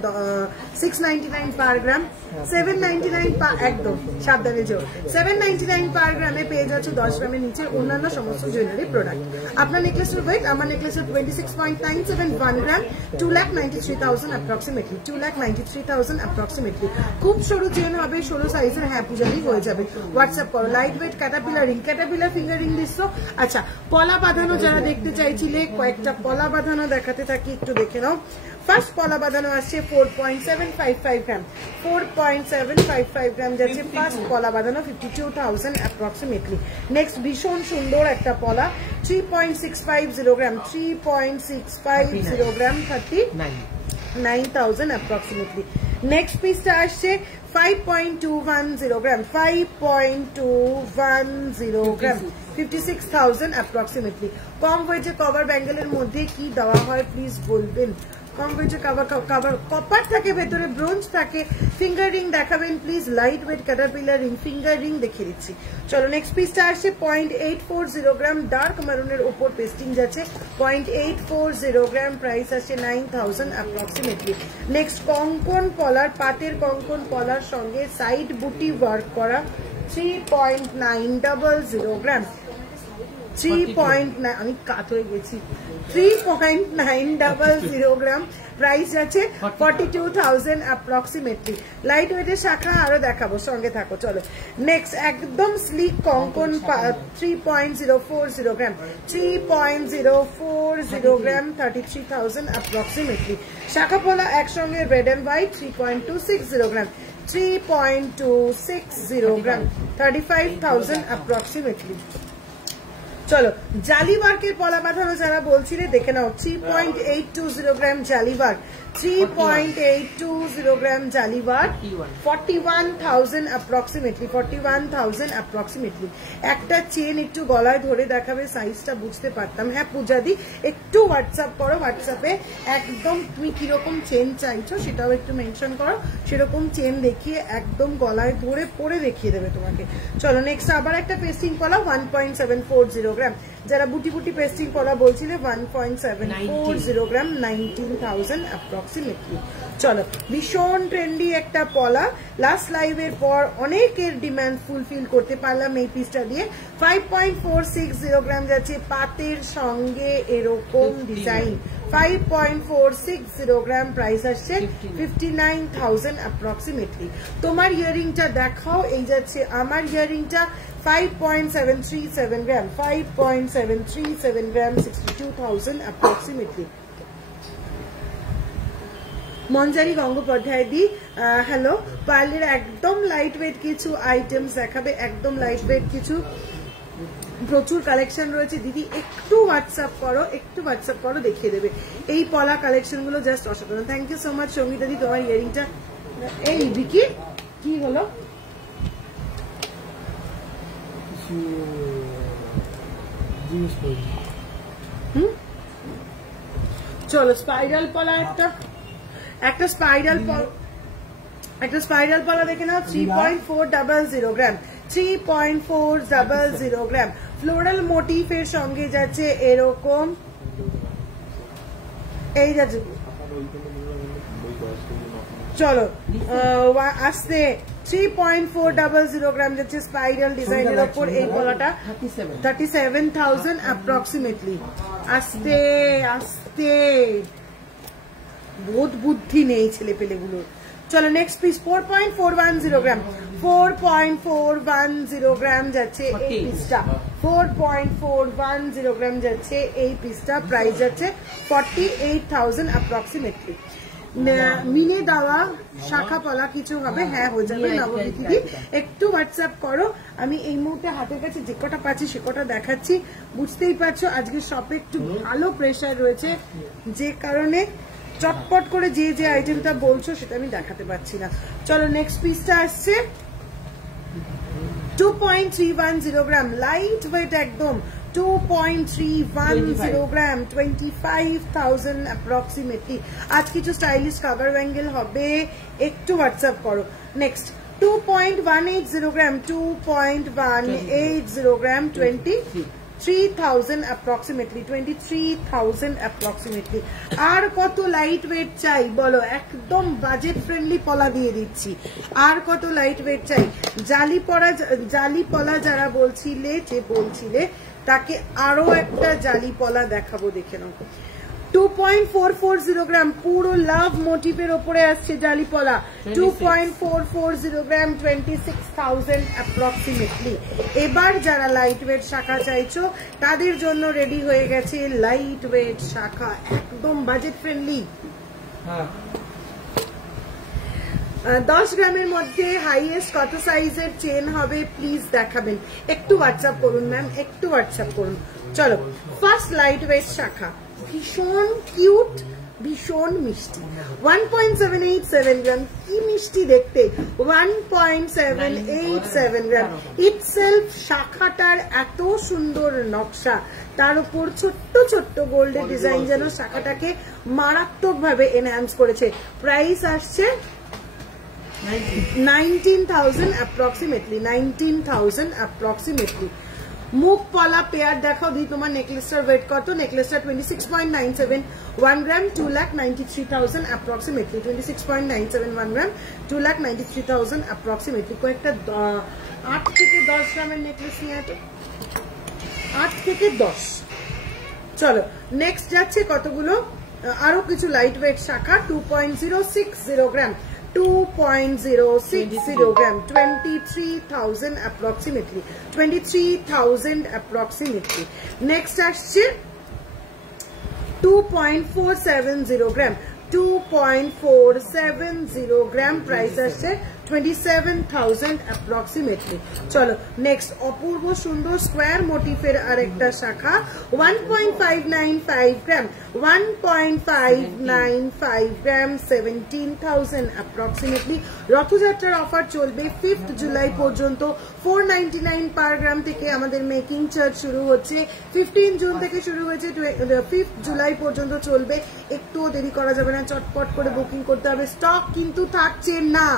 699 পার গ্রাম। 799 একদম সাবধানে যাও, 799 পার গ্রামে পেয়ে যাচ্ছ 10 গ্রামের নিচে অন্যান্য সমস্ত জুয়েলারি প্রোডাক্ট। আপনার নেকলেসের ওয়েট, আমার নেকলেসের 26.971 গ্রাম, 2,93,000 অ্যাপ্রক্সিমেটলি, 2,93,000 অ্যাপ্রক্সিমেটলি। খুব সরু চেন হবে, 16 সাইজের, হ্যাঁ পূজারি হয়ে যাবে। হোয়াটসঅ্যাপ করো। Light weight caterpillar ring, caterpillar finger ring দিচ্ছ। আচ্ছা পলা বাঁধানো যারা দেখতে চাইছিলে, কয়েকটা পলা বাঁধানো দেখাতে থাকি, একটু দেখে নাও। ফার্স্ট পলা বাঁধানো আসছে 4.755 গ্রাম, 4.755 গ্রাম যাচ্ছে ফার্স্ট পলা বাঁধানো, 52,000 অ্যাপ্রক্সিমেটলি। নেক্সট ভীষণ সুন্দর একটা পলা 3.650 গ্রাম, 3.650 গ্রাম, 39,000 অ্যাপ্রক্সিমেটলি। নেক্সট পিসটা আসছে 5.210 গ্রাম, 5.210 গ্রাম, 56,000 অ্যাপ্রক্সিমেটলি। কম ওয়েটে কভার ব্যাঙ্গেলের মধ্যে কি দেওয়া হয় প্লিজ বলবেন। কম ওয়েটে কপার থাকে, ভেতরে ব্রোঞ্জ থাকে। ফিঙ্গার রিং দেখাবেন please, light weight Caterpillar ring, finger ring দেখিয়ে দিচ্ছি। চলো নেক্সট পিসটা আসছে 0.840 গ্রাম, ডার্ক মারুনের উপর পেস্টিং যাচ্ছে, 0.840 গ্রাম, প্রাইস আসছে 9,000 অ্যাপ্রক্সিমেটলি। নেক্সট কঙ্কন পলার, পাটের কঙ্কন পলার সঙ্গে সাইড বুটি ওয়ার্ক করা, 3.900 গ্রাম, 3.9 আমি কাত হয়ে গেছি, 3.900 গ্রাম, প্রাইস আছে 42,000 অ্যাপ্রক্সিমেটলি। লাইট ওয়েটের শাখা আরো দেখাবো, সঙ্গে থাকো। চলো নেক্সট, একদম স্লিক কঙ্কন 3.040 গ্রাম, 3.040 গ্রাম, 33,000 অ্যাপ্রক্সিমেটলি। শাখা পলা একসঙ্গে red and white 3.260 gram, 3.260 gram, 35,000 approximately. চলো জালিবার্কের পলা বাঁধানো যারা বলছিলে দেখে নাও, 3.820 গ্রাম জালিবার্ক, 3.820 গ্রাম জালিবার্ক, 41,000 অ্যাপ্রক্সিমেটলি, 41,000 অ্যাপ্রক্সিমেটলি। একটা চেন একটু গলায় ধরে দেখাবে, সাইজটা বুঝতে পারতাম। হ্যাঁ পূজাদি, একটু হোয়াটসঅ্যাপ করো, হোয়াটসঅ্যাপে একদম তুমি কিরকম চেন চাইছো সেটাও একটু মেনশন করো, সেরকম চেন দেখিয়ে একদম গলায় ধরে পরে দেখিয়ে দেবে তোমাকে। চলো নেক্সট আবার একটা পেস্টিং পলা 1.740 গ্রাম, যারা বুটি বুটি পেস্টিং পলা বলছিলে 1.740 গ্রাম, 19,000 অ্যাপ্রক্সিমেটলি। চলো ভীষণ ট্রেন্ডি একটা পলা, লাস্ট লাইভের পর অনেকের ডিমান্ড ফুলফিল করতে পারলাম এই পিসটা দিয়ে। 5.460 গ্রাম যাচ্ছে পাতের সঙ্গে এরকম ডিজাইন, 5.460 গ্রাম, প্রাইস আসছে 59,000 অ্যাপ্রক্সিমেটলি। তোমার ইয়ারিংটা দেখাও, এই যাচ্ছে আমার ইয়ারিংটা 5.737 গ্রাম, 5.737 গ্রাম, 62,000 অ্যাপ্রক্সিমেটলি। মঞ্জারি গঙ্গোপাধ্যায় দি হ্যালো, পার্লের একদম লাইট ওয়েট কিছু আইটেমস দেখাবে, একদম লাইট ওয়েট কিছু, প্রচুর কালেকশন রয়েছে দিদি, একটু হোয়াটসঅ্যাপ করো, একটু হোয়াটসঅ্যাপ করো, দেখিয়ে দেবে। এই পলা কালেকশন গুলো জাস্ট অসাধারণ। Thank you so much Sangeeta di, তোমার ইয়ারিংটা। এই বিকি কি হলো? চলো স্পাইরাল পলা একটা স্পাইরাল পলা দেখে নাও, 3.400 গ্রাম, 3.400 গ্রাম। ফ্লোরাল মোটিফের সঙ্গে যাচ্ছে এরকম, এই যাচ্ছে। চলো আসতে 3.400 গ্রাম যাচ্ছে স্পাইরাল ডিজাইনের ওপর এই পলাটা, 37,000 অ্যাপ্রক্সিমেটলি। আসতে আসতে বোধ বুদ্ধি নেই ছেলে পেলেগুলোর। চলো নেক্সট পিস 4.410 গ্রাম, 4.410 গ্রাম যাচ্ছে এই পিসটা, 4.410 গ্রাম যাচ্ছে এই পিসটা, প্রাইস যাচ্ছে 48,000 অ্যাপ্রক্সিমেটলি। মিনে দেওয়া শাখা পলা কিছু হবে, হ্যাঁ হয়ে যাবে নবমী দিদি, একটু হোয়াটসঅ্যাপ করো। আমি এই মুহূর্তে হাতের কাছে যে কটা পাচ্ছি সে কটা দেখাচ্ছি। বুঝতেই পারছো আজকে শপে একটু ভালো প্রেশার রয়েছে, যে কারণে চটপট করে যে যে আইটেমটা বলছো সেটা আমি দেখাতে পারছি না। চলো নেক্সট পিসটা আসছে 2.310 গ্রাম, লাইট ওয়েট একদম, 2.310 গ্রাম, 25,000 অ্যাপ্রক্সিমেটলি। আজ কিছু স্টাইলিশ কাভার ব্যাঙ্গেল হবে, একটু হোয়াটসঅ্যাপ করো। নেক্সট 2.180 গ্রাম, 2.180 গ্রাম, 23,000 অ্যাপ্রক্সিমেটলি, 23,000 অ্যাপ্রক্সিমেটলি। আর কত লাইট ওয়েট চাই বলো, একদম বাজেট ফ্রেন্ডলি পলা দিয়ে দিচ্ছি। আর কত লাইট ওয়েট চাই? জালি পলা যারা বলছিলে তাকে আরো একটা জালি পলা দেখাবো, দেখে নাও। 2.440 গ্রাম, পুরো লাভ মোটিভের ওপরে আসছে জালি পলা, 2.440 গ্রাম, 26,000 অ্যাপ্রক্সিমেটলি। এবার যারা লাইট ওয়েট শাখা চাইছো তাদের জন্য রেডি হয়ে গেছে লাইট ওয়েট শাখা, একদম বাজেট ফ্রেন্ডলি। 10 গ্রামের মধ্যে হাইয়েস্ট কত সাইজের চেন হবে প্লিজ দেখাবেন, একটু হোয়াটসঅ্যাপ করুন ম্যাম, একটু হোয়াটসঅ্যাপ করুন। চলো ফার্স্ট লাইট ওয়েট শাখা, ভীষণ কিউট, ভীষণ মিষ্টি, 1.787 গ্রাম, কি মিষ্টি দেখতে, 1.787 গ্রাম। ইটসেলফ শাখাটার এত সুন্দর নকশা, তার উপর ছোট্ট ছোট্ট গোল্ডের ডিজাইন যেন শাখাটাকে মারাত্মক ভাবে এনহ্যান্স করেছে। প্রাইস আসছে 19,000 অ্যাপ্রক্সিমেটলি, 19,000 অ্যাপ্রক্সিমেটলি। মুখ পলা পেয়ার দেখাও দি, তোমার নেকলেসটার ওয়েট কত? নেকলেসটা 26.97 1 গ্রাম, 2,93,000 অ্যাপ্রক্সিমেটলি, 26.97 গ্রাম, 2,93,000 অ্যাপ্রক্সিমেটলি। কয়েকটা 8 থেকে 10 গ্রামের নেকলেস নিয়ে আসো, 8 থেকে 10। চলো নেক্সট যাচ্ছে কতগুলো আরো কিছু লাইট ওয়েট শাখা 2.060 গ্রাম 2.060 গ্রাম 23,000 approximately 23,000 approximately. নেক্সট আসছে 2.470 গ্রাম 2.470 গ্রাম প্রাইস আসছে 27,000 approximately. চলো নেক্সট অপূর্ব সুন্দর স্কোয়ার মোটিফের আরেকটা শাখা 1.595 গ্রাম 1.595 গ্রাম 17,000 approximately. রথযাত্রার অফার চলবে 5th জুলাই পর্যন্ত 499 পার গ্রাম থেকে আমাদের মেকিং চার্জ শুরু হচ্ছে 15 জুন থেকে শুরু হয়েছে 5th জুলাই পর্যন্ত চলবে একটুও দেরি করা যাবে না চটপট করে বুকিং করতে হবে স্টক কিন্তু থাকছে না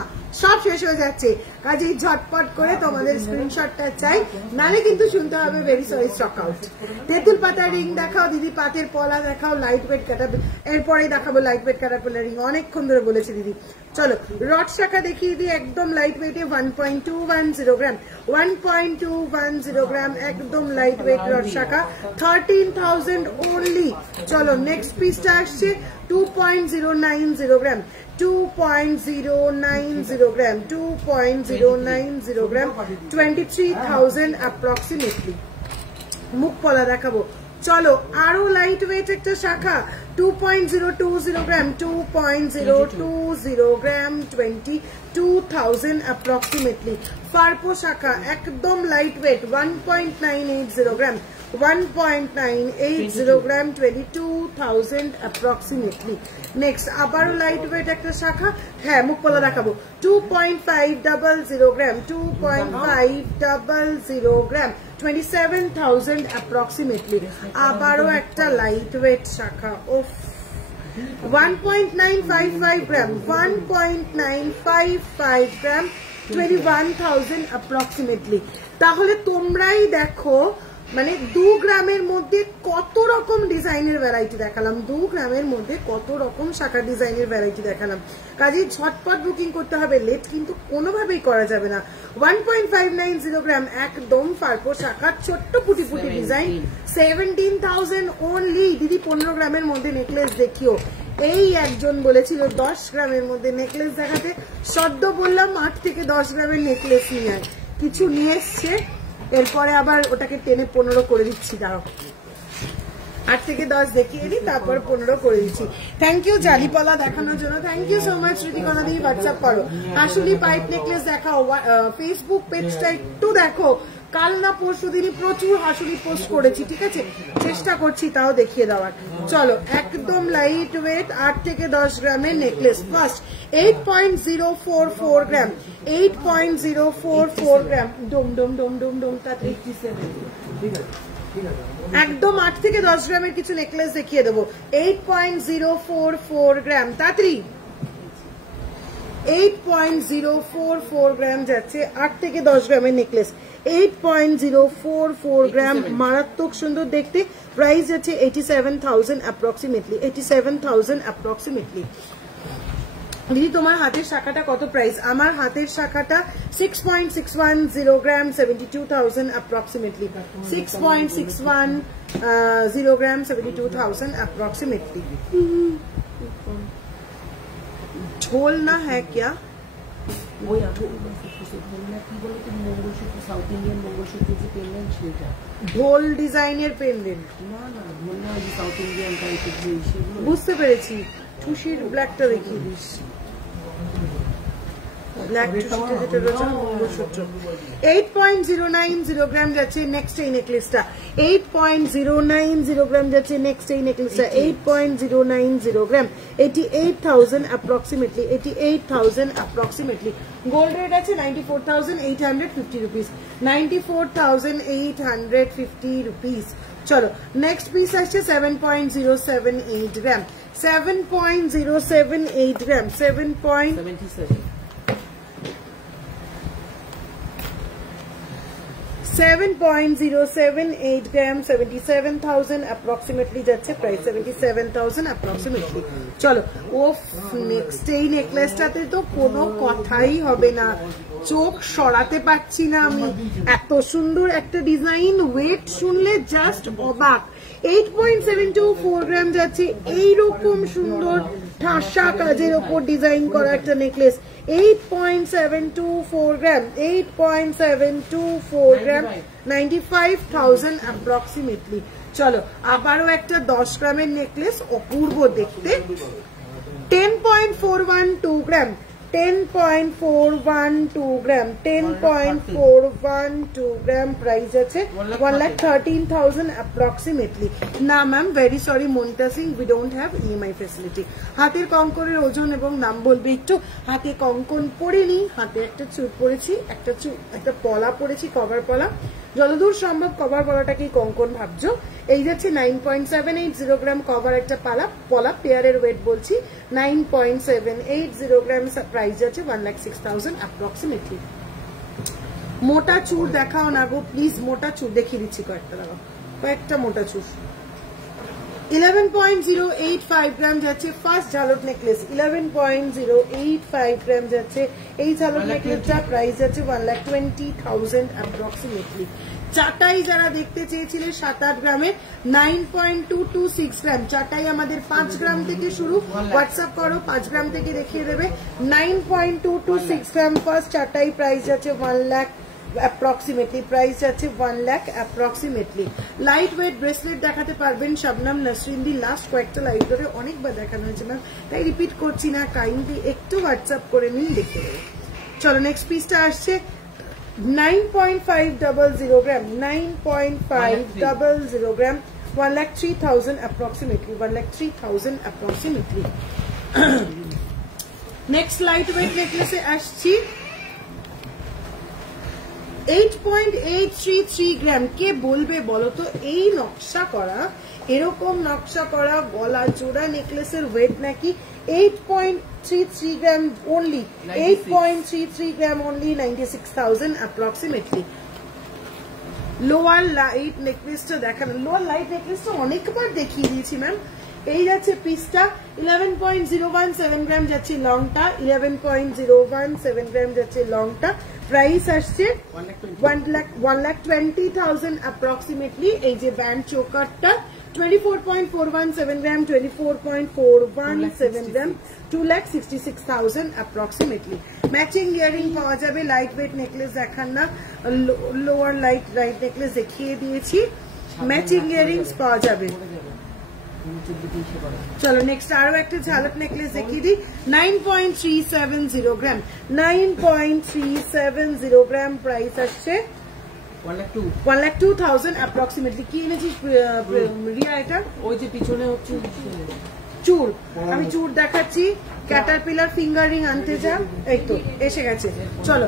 সব শেষ হয়ে যাচ্ছে কাজেই ঝটপট করে তোমাদের স্ক্রিনশটটা চাই নালে কিন্তু শুনতে হবে ভেরি সরি স্টক আউট তেঁতুল পাতা রিং দেখাও দিদি পাতের পলা দেখাও লাইট ওয়েট ক্যাটারপিলার এরপরে দেখাবো লাইট ওয়েট ক্যাটারপিলার রিং অনেকক্ষণ ধরে বলেছি দিদি চলো রড শাখা দেখিয়ে দিই একদম লাইট ওয়েটে 1.210 গ্রাম 1.210 গ্রাম একদম লাইট ওয়েট রড শাখা 13,000 অনলি চলো নেক্সট পিসটা আসছে 2.090 গ্রাম 2.090 গ্রাম 2.090 গ্রাম 23,000 approximately. মুখ পলা দেখাবো চলো আরো লাইট ওয়েট একটা শাখা 2.020 গ্রাম 2.020 গ্রাম 22,000 approximately. ফারপো শাখা একদম লাইট ওয়েট 1.980 গ্রাম 1.980 গ্রাম 22,000 approximately. নেক্সট আবারও লাইট ওয়েট একটা শাখা হ্যাঁ মুখ পলা দেখাবো 2.500 গ্রাম 2.500 গ্রাম 27,000 approximately. আবারও একটা লাইট ওয়েট শাখা ওফ 1.955 গ্রাম 1.955 গ্রাম 21,000 approximately. তাহলে তোমরাই দেখো মানে 2 গ্রামের মধ্যে কত রকম ডিজাইনের ভ্যারাইটি দেখালাম 2 গ্রামের মধ্যে কত রকম শাখা ডিজাইনের ভ্যারাইটি দেখালাম কাজেই ঝটপট বুকিং করতে হবে লেট কিন্তু কোনোভাবেই করা যাবে না 1.590 গ্রাম একদম ফারপো শাখার ছোট্ট পুটি পুটি ডিজাইন 17,000 অনলি দিদি 15 গ্রামের মধ্যে নেকলেস দেখিও এই একজন বলেছিল 10 গ্রামের মধ্যে নেকলেস দেখাতে সদ্য বললাম 8 থেকে 10 গ্রামের নেকলেস নিয়ে আয় কিছু নিয়ে এসছে এরপরে আবার ওটাকে টেনে 15 করে দিচ্ছি দাঁড়াও 8 থেকে 10 দেখিয়ে দিই তারপর 15 করে দিচ্ছি থ্যাংক ইউ জালিপালা দেখানোর জন্য থ্যাংক ইউ সো মাচ শ্রুতিকণা দিয়ে হোয়াটসঅ্যাপ করো আসলে পাইপ নেকলেস দেখাও ফেসবুক পেজটা একটু দেখো কাল না পরশু দিনই প্রচুর হাসুলি পোস্ট করেছি ঠিক আছে চেষ্টা করছি তাও দেখিয়ে দেওয়ার চলো একদম লাইট ওয়েট 8 থেকে 10 গ্রামের নেকলেস ফার্স্ট 8.044 গ্রাম 8.044 গ্রাম ডোম ডোম ডোম ডোম ডোম তা 87 একদম 8 থেকে 10 গ্রামের কিছু নেকলেস দেখিয়ে দেবো 8.044 গ্রাম তাড়াতাড়ি 8.044 গ্রাম যাচ্ছে 8 থেকে 10 গ্রামের নেকলেস 8.044 গ্রাম মারাত্মক সুন্দর দেখতে প্রাইস যাচ্ছে 87,000 approximately 87,000 approximately দিদি তোমার হাতের শাখাটা কত প্রাইস আমার হাতের শাখাটা 6.610 গ্রাম 72,000 approximately 6.610 গ্রাম 72,000 approximately ढोल ना है क्या ঢোল ডিজাইনের পেন্ডেন্ট বুঝতে পেরেছি টুসির ব্ল্যাকটা দেখিয়ে দিস ব্ল্যাক টুসিটা যেটা রয়েছে মঙ্গলসূত্র 8.090 গ্রাম যাচ্ছে নেক্সট এই নেকলেসটা 8.090 গ্রাম যাচ্ছে নেক্সট এই নেকলেসটা 8.090 গ্রাম 88,000 approximately 88,000 approximately গোল্ড রেট আছে 94,850 রুপিস 94,850 রুপিস চলো নেক্সট পিস আসছে 7.078 গ্রাম 7.078 গ্রাম 7.078 গ্রাম 77,000 approximately যাচ্ছে প্রাইস 77,000 approximately চলো ওফ নেক্সট এই নেকলেসটাতে তো কোনো কথাই হবে না চোখ সরাতে পারছি না আমি এত সুন্দর একটা ডিজাইন ওয়েট শুনলে জাস্ট অবাক 8.724 গ্রাম যাচ্ছে এইরকম সুন্দর ঠাসা কাজের ওপর ডিজাইন করা একটা নেকলেস। 8.724 গ্রাম, 8.724 গ্রাম, 95,000 অ্যাপ্রক্সিমেটলি। চলো আবারও একটা 10 গ্রামের নেকলেস, অপূর্ব দেখতে। 10.412 গ্রাম, 10.412 গ্রাম, 10.412 গ্রাম, প্রাইস আছে 1,13,000 অ্যাপ্রক্সিমেটলি। না ma'am, very sorry Monita Singh, we don't have EMI facility. হাতের কঙ্কনের ওজন এবং নাম বলবে একটু। হাতে কঙ্কন পরেনি, হাতে একটা চুর পরেছি, একটা পলা পরেছি, কভার পলা। যতদূর সম্ভব কভার পলাটাকেই কঙ্কন ভাবছো। এই যাচ্ছে 9.780 গ্রাম কভার একটা পলা, পেয়ারের ওয়েট বলছি 9.780 গ্রাম, প্রাইস যাচ্ছে 1,06,000 অ্যাপ্রক্সিমেটলি। মোটা চুর দেখাও না গো প্লিজ, মোটা চুর দেখিয়ে দিচ্ছি কয়েকটা, দেখাও কয়েকটা মোটা চুর। 11.085 গ্রাম যাচ্ছে ফার্স্ট ঝালট নেকলেস, 11.085 গ্রাম যাচ্ছে এই ঝালট নেকলেসটা, প্রাইস যাচ্ছে 1,20,000 অ্যাপ্রক্সিমেটলি। চাটাই যারা দেখতে চেয়েছিলেন 7-8 গ্রামের, 9.226 গ্রাম চাটাই আমাদের 5 গ্রাম থেকে শুরু। হোয়াটসঅ্যাপ করো, 5 গ্রাম থেকে দেখিয়ে দেবে। 9.226 গ্রাম ফার্স্ট চাটাই, প্রাইস যাচ্ছে 1 লাখ অ্যাপ্রক্সিমেটলি, প্রাইস যাচ্ছে 1 lakh approximately. Light weight bracelet দেখাতে পারবেন শবনম নাসরিনদি, লাস্ট কয়েকটা লাইভ ধরে অনেকবার দেখানো হয়েছে ম্যাম, তাই রিপিট করছি না, কাইন্ডলি একটু হোয়াটসঅ্যাপ করে নিন, দেখে দেবে। চলো নেক্সট পিসটা আসছে 9.500 gram, 9.500 gram, 1,03,000 approximately, 1,03,000 approximately. Next light weight নেকলেসে আসছি 8.833 গ্রাম। কে বলবে বলো তো এই নকশা করা, এরকম নকশা করা গলা জোড়া নেকলেসের ওয়েট নাকি 8.33 গ্রাম only, 8.33 গ্রাম only, 96,000 approximately. লোয়ার লাইট নেকলেসটা দেখানো, লোয়ার লাইট নেকলেসটা অনেকবার দেখিয়ে দিয়েছি ম্যাম। এই যাচ্ছে পিসটা 11.017 গ্রাম যাচ্ছে লংটা, 11.017 গ্রাম যাচ্ছে লংটা, প্রাইস আসছে 1,20,000 অ্যাপ্রক্সিমেটলি। এই যে ব্যান্ড চোকারটা 24.417 গ্রাম, 24.417 গ্রাম, 2,66,000 অ্যাপ্রক্সিমেটলি। ম্যাচিং ইয়ারিং পাওয়া যাবে, লাইট ওয়েট নেকলেস দেখান না, লোয়ার লাইট নেকলেস দেখিয়ে দিয়েছি, ম্যাচিং ইয়ারিংস পাওয়া যাবে। চলো নেক্সট আরো একটা ঝালক নেকলেস দেখিয়ে দিই, 9.370 গ্রাম, 9.370 গ্রাম, প্রাইস আসছে 1,02,000 অ্যাপ্রক্সিমেটলি। কি এনেছিস রিয়া এটা? ওই যে পিছনে হচ্ছে চুর, আমি চুর দেখাচ্ছি, ক্যাটারপিলার ফিঙ্গারিং আনতে যা, এই তো এসে গেছে। চলো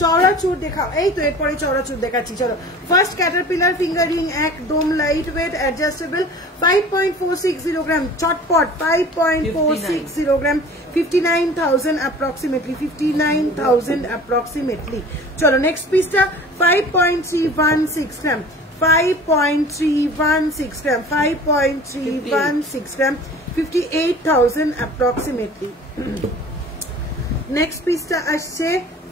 চওড়া চুর দেখাও, এই তো এরপরে চওড়া চুর দেখাচ্ছি। চলো ফার্স্ট ক্যাটারপিলার ফিঙ্গারিং, একদম লাইট ওয়েট অ্যাডজাস্টেবল, 5.460 গ্রাম, চটপট 5.460 গ্রাম, 59,000 অ্যাপ্রক্সিমেটলি, 59,000 অ্যাপ্রক্সিমেটলি। চলো নেক্সট পিসটা 5.316 গ্রাম, 5.316 গ্রাম, 5.316 গ্রাম, 58,000 approximately. Next piece টা আসছে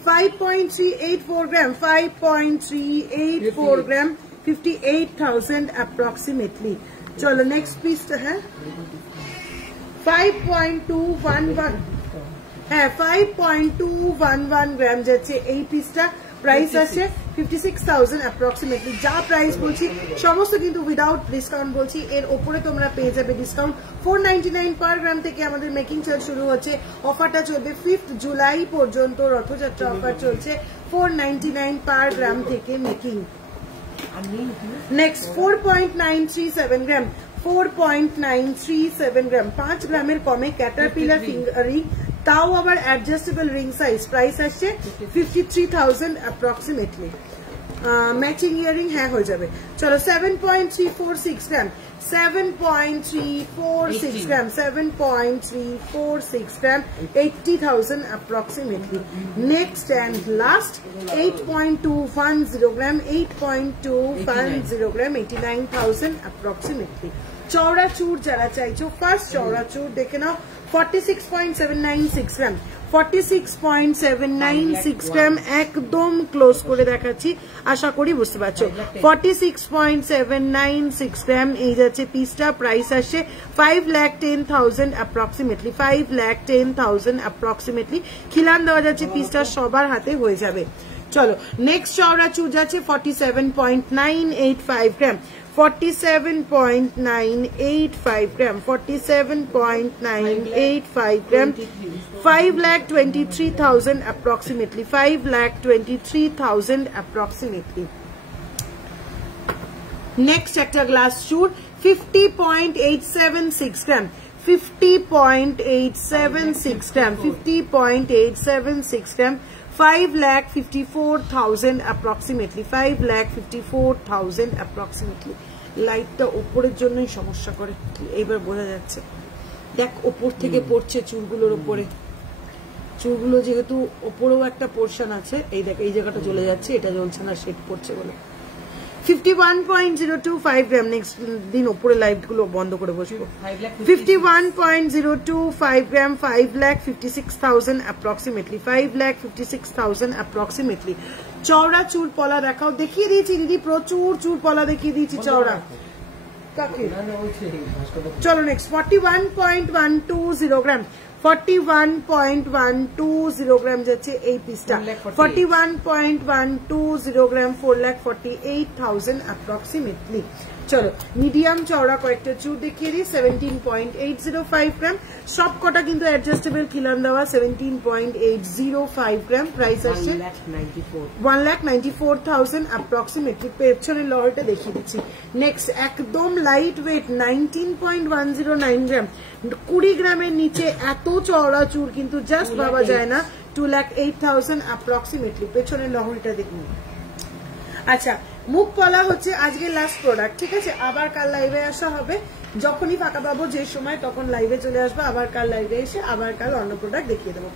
5.384 গ্রাম, 5.384 গ্রাম, 58,000 approximately. চলো নেক্সট পিসটা, হ্যাঁ 5.211, হ্যাঁ 5.211 গ্রাম যাচ্ছে এই পিসটা, প্রাইস আছে 56,000 অ্যাপ্রক্সিমেটলি। যা প্রাইস বলছি সমস্ত কিন্তু উইদাউট ডিসকাউন্ট বলছি, এর ওপরে তোমরা পেয়ে যাবে ডিসকাউন্ট। 499 পার গ্রাম থেকে আমাদের মেকিং চার্জ শুরু হচ্ছে, অফারটা চলবে 5 জুলাই পর্যন্ত, রথযাত্রা অফার চলছে, 499 পার গ্রাম থেকে মেকিং। নেক্সট 4.937 গ্রাম, 4.937 গ্রাম, 5 গ্রামের কমে ক্যাটারপিলার ফিঙ্গারিং, তাও আবার অ্যাডজাস্টেবল রিং সাইজ, প্রাইস আসছে 53,000 অ্যাপ্রক্সিমেটলি। ম্যাচিং ইয়ারিং হ্যাঁ হয়ে যাবে। চলো 7.346 গ্রাম, 7.346 গ্রাম, 7.346 গ্রাম, 80,000 approximately. Next and last 8.210 gram, 8.210 gram, 89,000 approximately. চওড়া চুর যারা চাইছো, ফার্স্ট চওড়া চুর দেখে নাও 46.796 গ্রাম, 46.796 গ্রাম, একদম ক্লোজ করে দেখাচ্ছি, আশা করি বুঝতে পারছো। 46.796 গ্রাম এই যাচ্ছে পিসটা, প্রাইস আসছে 5,10,000 অ্যাপ্রক্সিমেটলি, 5,10,000 অ্যাপ্রক্সিমেটলি। খিলান দেওয়া যাচ্ছে পিসটা, সবার হাতে হয়ে যাবে। চলো নেক্সট চওড়া চুল যাচ্ছে 47.985 গ্রাম, 47.985 গ্রাম, 47.985 গ্রাম, 5,23,000 approximately, 5,23,000 approximately. Next একটা গ্লাস চুল 50.876 গ্রাম, 50.876 গ্রাম, 50.876 গ্রাম, 5,54,000 approximately, 5,54,000 approximately. লাইটটা উপরের জন্যই সমস্যা করে, এইবার বোঝা যাচ্ছে। দেখ ওপর থেকে পড়ছে চুলগুলোর উপরে, চুলগুলো যেহেতু ওপরেও একটা পোর্শন আছে, এই দেখ এই জায়গাটা চলে যাচ্ছে, এটা জ্বলছে না, শেড পড়ছে বলে। 51.025 গ্রাম, নেক্সট দিন ওপরে লাইট গুলো বন্ধ করে বসবো। 51.025 গ্রাম, 5,56,000 approximately, 5,56,000 approximately. চওড়া চুল পলা দেখাও, দেখিয়ে দিয়েছি দিদি, প্রচুর চুল পলা দেখিয়ে দিয়েছি চওড়া। চলো নেক্সট 41.120 গ্রাম, 41.120 গ্রাম যাচ্ছে এই পিসটা, 41.120 গ্রাম, 4,48,000 approximately. চলো মিডিয়াম চওড়া কয়েকটা চুল দেখিয়ে দিই, 17.805 গ্রাম, সব কটা কিন্তু অ্যাডজাস্টেবল খিলান দেওয়া, 17.805 গ্রাম, প্রাইস আসছে 1,94,000 approximately. পেছনের লহরটা দেখিয়ে দিচ্ছি। নেক্সট একদম লাইট ওয়েট 19.109 গ্রাম, 20 গ্রামের নিচে এত চওড়া চুল কিন্তু জাস্ট ভাবা যায় না, 2,08,000 approximately. পেছনের লহরটা দেখুন। আচ্ছা মুখ পলা হচ্ছে আজকে লাস্ট প্রোডাক্ট, ঠিক আছে? আবার কাল লাইভে আসা হবে, যখনই ফাঁকা পাবো যে সময় তখন লাইভে চলে আসবো, আবার কাল লাইভে এসে আবার কাল অন্য প্রোডাক্ট দেখিয়ে দেবো।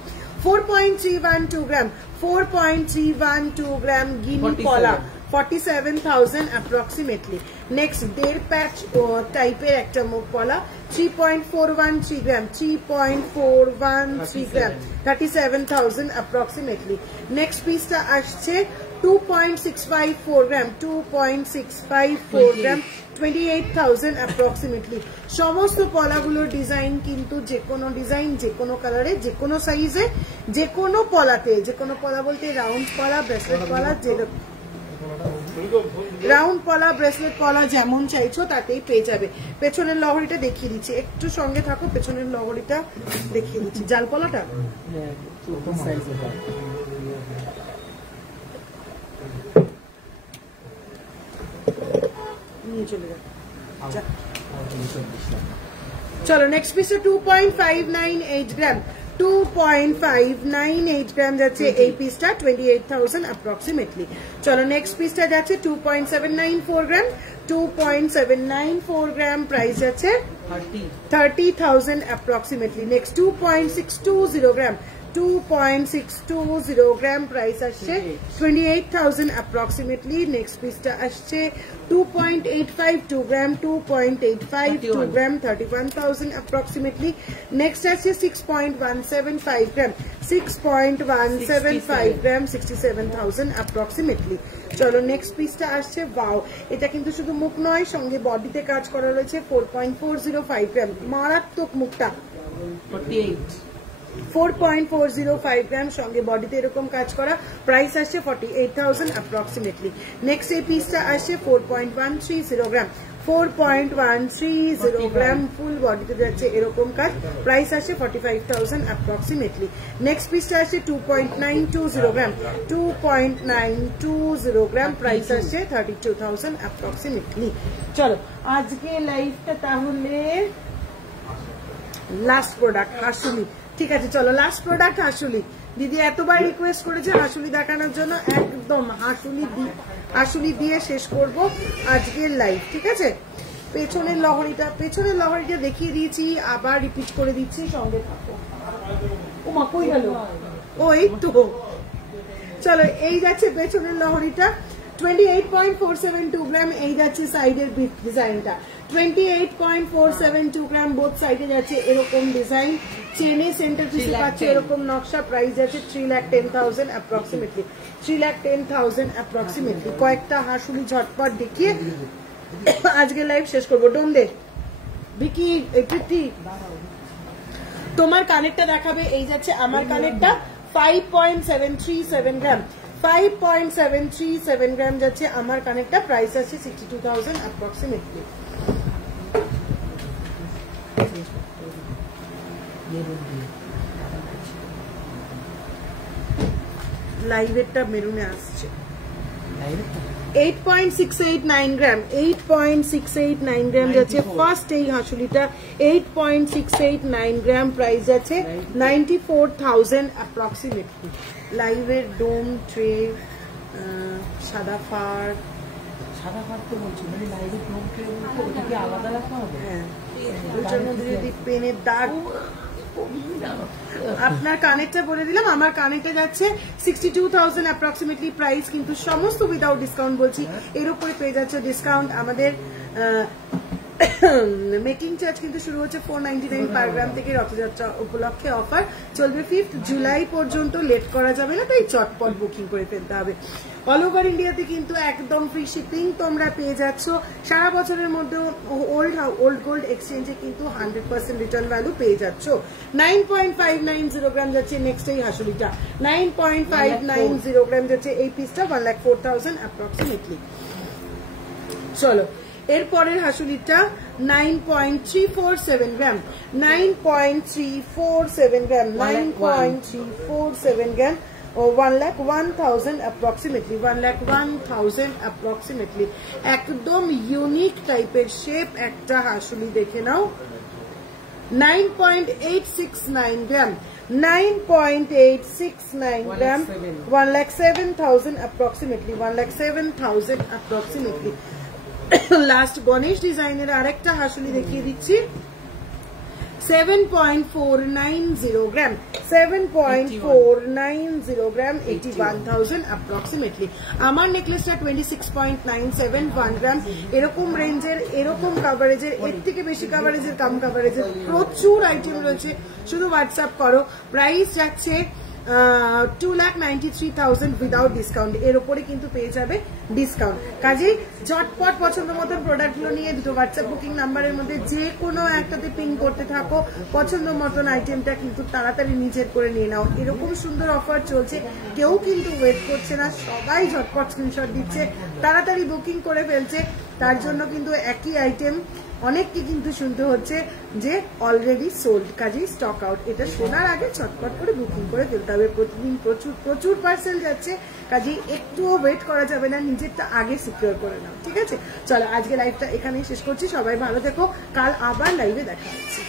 4.312 গ্রাম, 4.312 গ্রাম গিনি পলা, 47,000 approximately. নেক্সট দেড় প্যাচ টাইপের একটা মুখ পলা, 3.413 গ্রাম, 3.413 গ্রাম, 37,000 approximately. নেক্সট পিসটা আসছে 2.654 গ্রাম, 2.654 গ্রাম, 28,000 approximately. সমস্ত পলাগুলোর ডিজাইন কিন্তু যে কোনো ডিজাইন, যে কোনো কালারে, যে কোনো সাইজে, যে কোনো পলাতে, যে কোনো পলা বলতে রাউন্ড পলা, ব্রেসলেট পলা, রাউন্ড পলা, ব্রেসলেট পলা যেমন চাইছো তাতেই পেয়ে যাবে। পেছনের লহরিটা দেখিয়ে দিচ্ছি, একটু সঙ্গে থাকো, পেছনের লহরিটা দেখিয়ে দিচ্ছি। জাল পলাটা নিয়ে চলে যাবে। চলো নেক্সট পিসটা 2.598 গ্রাম, 2.598 গ্রাম যাচ্ছে এই পিসটা, 28,000 approximately. চলো নেক্সট পিসটা যাচ্ছে 2.794 গ্রাম, 2.794 গ্রাম, প্রাইস যাচ্ছে 30,000 approximately. নেক্সট 2.620 গ্রাম, 2.620 গ্রাম, প্রাইস আসছে 28,000 approximately. নেক্সট পিসটা আসছে 2.852 গ্রাম, 2.852 গ্রাম, 31,000 approximately. নেক্সট আছে 6.175 গ্রাম, 6.175 গ্রাম, 67,000 approximately. চলো নেক্সট পিসটা আসছে, ওয়াও, এটা কিন্তু শুধু মুখ নয়, সঙ্গে বডিতে কাজ করা রয়েছে, 4.405 গ্রাম, মারাত্মক মুখটা, 4.405 গ্রাম, সঙ্গে বডিতে এরকম কাজ করা, প্রাইস আসছে 48,000 approximately. নেক্সট এই পিসটা আসছে 4.130 গ্রাম, 4.130 গ্রাম, ফুল বডিতে যাচ্ছে এরকম কাজ, প্রাইস আসছে 45,000 approximately. নেক্সট পিসটা আসছে 2.920 গ্রাম, 2.920 গ্রাম, প্রাইস আসছে 32,000 approximately. চলো আজকে লাইভটা তাহলে লাস্ট প্রোডাক্ট হাসুলি, ঠিক আছে? চলো লাস্ট প্রোডাক্ট হাসুলি। দিদি এতবার রিকোয়েস্ট করেছে হাসুলি দেখানোর জন্য, একদম হাসুলি দিয়ে শেষ করব আজকের লাইভ, ঠিক আছে? পেছনের লহরিটা দেখিয়ে দিয়েছি, আবার রিপিট করে দিচ্ছি, সঙ্গে থাকো। ওমা কই গেল? ওই তো চলো, এই যাচ্ছে পেছনের লহরিটা, 28.472 গ্রাম, এই যাচ্ছে সাইডের ডিজাইনটা, 28.472 গ্রাম বোথ সাইডে যাচ্ছে এরকম ডিজাইন, চেনে সেন্টার পিসে পাচ্ছে এরকম নকশা, প্রাইস যাচ্ছে 3,10,000 অ্যাপ্রক্সিমেটলি, 3,10,000 অ্যাপ্রক্সিমেটলি। কয়েকটা হাঁসুলি ঝটপট দেখিয়ে আজকে লাইভ শেষ করবো। ডোম দে ভিকি, প্রীতি তোমার কানেরটা দেখাবে, এই যাচ্ছে আমার কানেরটা 5.737 গ্রাম, 5.737 গ্রাম যাচ্ছে আমার কানেরটা, প্রাইস আছে 62,000 অ্যাপ্রক্সিমেটলি। লাইভেরটা মেরুনে আসছে 8.689 গ্রাম, 8.689 গ্রাম যাচ্ছে ফার্স্ট এই হাঁসুলিটা, 8.689 গ্রাম, প্রাইস যাচ্ছে 94,000 অ্যাপ্রক্সিমেটলি। লাইভের ডোম ট্রে, সাদা ফার তো বলছি, মানে লাইভে ডোম ট্রে বলতে ওটা কি আলাদা রাখা হবে? হ্যাঁ, ওটার মধ্যে যদি পেনের দাগ। আপনার কানেরটা বলে দিলাম, আমার কানেরটা যাচ্ছে 62,000 অ্যাপ্রক্সিমেটলি, প্রাইস কিন্তু সমস্ত উইদাউট ডিসকাউন্ট বলছি, এর উপরে পেয়ে যাচ্ছে ডিসকাউন্ট। আমাদের মেকিং চার্জ কিন্তু শুরু হচ্ছে 499 পার গ্রাম থেকে, রথযাত্রা উপলক্ষে অফার চলবে 5th জুলাই পর্যন্ত, লেট করা যাবে না, তাই চটপট বুকিং করে ফেলতে হবে। অল ওভার ইন্ডিয়াতে কিন্তু একদম ফ্রি শিপিং তোমরা পেয়ে যাচ্ছ, সারা বছরের মধ্যে ওল্ড গোল্ড এক্সচেঞ্জে কিন্তু 100% রিটার্ন ভ্যালু পেয়ে যাচ্ছ। 9.590 গ্রাম যাচ্ছে নেক্সট এই হাঁসুলিটা, 9.590 গ্রাম যাচ্ছে এই পিসটা, 1,04,000 অ্যাপ্রক্সিমেটলি। চলো এরপরের হাঁসুলিটা 9.347 গ্রাম, 9.347 গ্রাম, 9.347 গ্রাম, 1,01,000 অ্যাপ্রক্সিমেটলি, 1,01,000 অ্যাপ্রক্সিমেটলি। একদম ইউনিক টাইপের শেপ একটা হাঁসুলি, দেখে নাও। 9.869 গ্রাম, 9.869 গ্রাম, 1,07,000 অ্যাপ্রক্সিমেটলি, 1,07,000 অ্যাপ্রক্সিমেটলি। লাস্ট গণেশ ডিজাইনের আরেকটা হাঁসুলি দেখিয়ে দিচ্ছি, 7.490 গ্রাম, 7.490 গ্রাম, 81,000 অ্যাপ্রক্সিমেটলি। আমার নেকলেসটা 26.971 গ্রাম, এরকম রেঞ্জের, এরকম কাভারেজের, এর থেকে বেশি কাভারেজের, কম কাভারেজের প্রচুর আইটেম রয়েছে, শুধু হোয়াটসঅ্যাপ করো। প্রাইস যাচ্ছে 2,93,000 উইদাউট ডিসকাউন্ট, এর উপরে কিন্তু পেয়ে যাবে ডিসকাউন্ট। কাজেই ঝটপট পছন্দ মতন প্রোডাক্টগুলো নিয়ে দুটো হোয়াটসঅ্যাপ বুকিং নাম্বারের মধ্যে যে কোনো একটাতে পিন করতে থাকো, পছন্দ মতন আইটেমটা কিন্তু তাড়াতাড়ি নিজের করে নিয়ে নাও। এরকম সুন্দর অফার চলছে, কেউ কিন্তু ওয়েট করছে না, সবাই ঝটপট স্ক্রিনশট দিচ্ছে, তাড়াতাড়ি বুকিং করে ফেলছে। তার জন্য কিন্তু একই আইটেম অনেককে কিন্তু শুনতে হচ্ছে যে অলরেডি সোল্ড, কাজেই স্টক আউট। এটা শোনার আগে ছটপট করে বুকিং করে ফেলতে হবে। প্রতিদিন প্রচুর প্রচুর পার্সেল যাচ্ছে, কাজেই একটুও ওয়েট করা যাবে না, নিজেরটা আগে সিকিউর করে নাও, ঠিক আছে? চলো আজকে লাইভটা এখানেই শেষ করছি, সবাই ভালো থেকো, কাল আবার লাইভে দেখা হচ্ছে।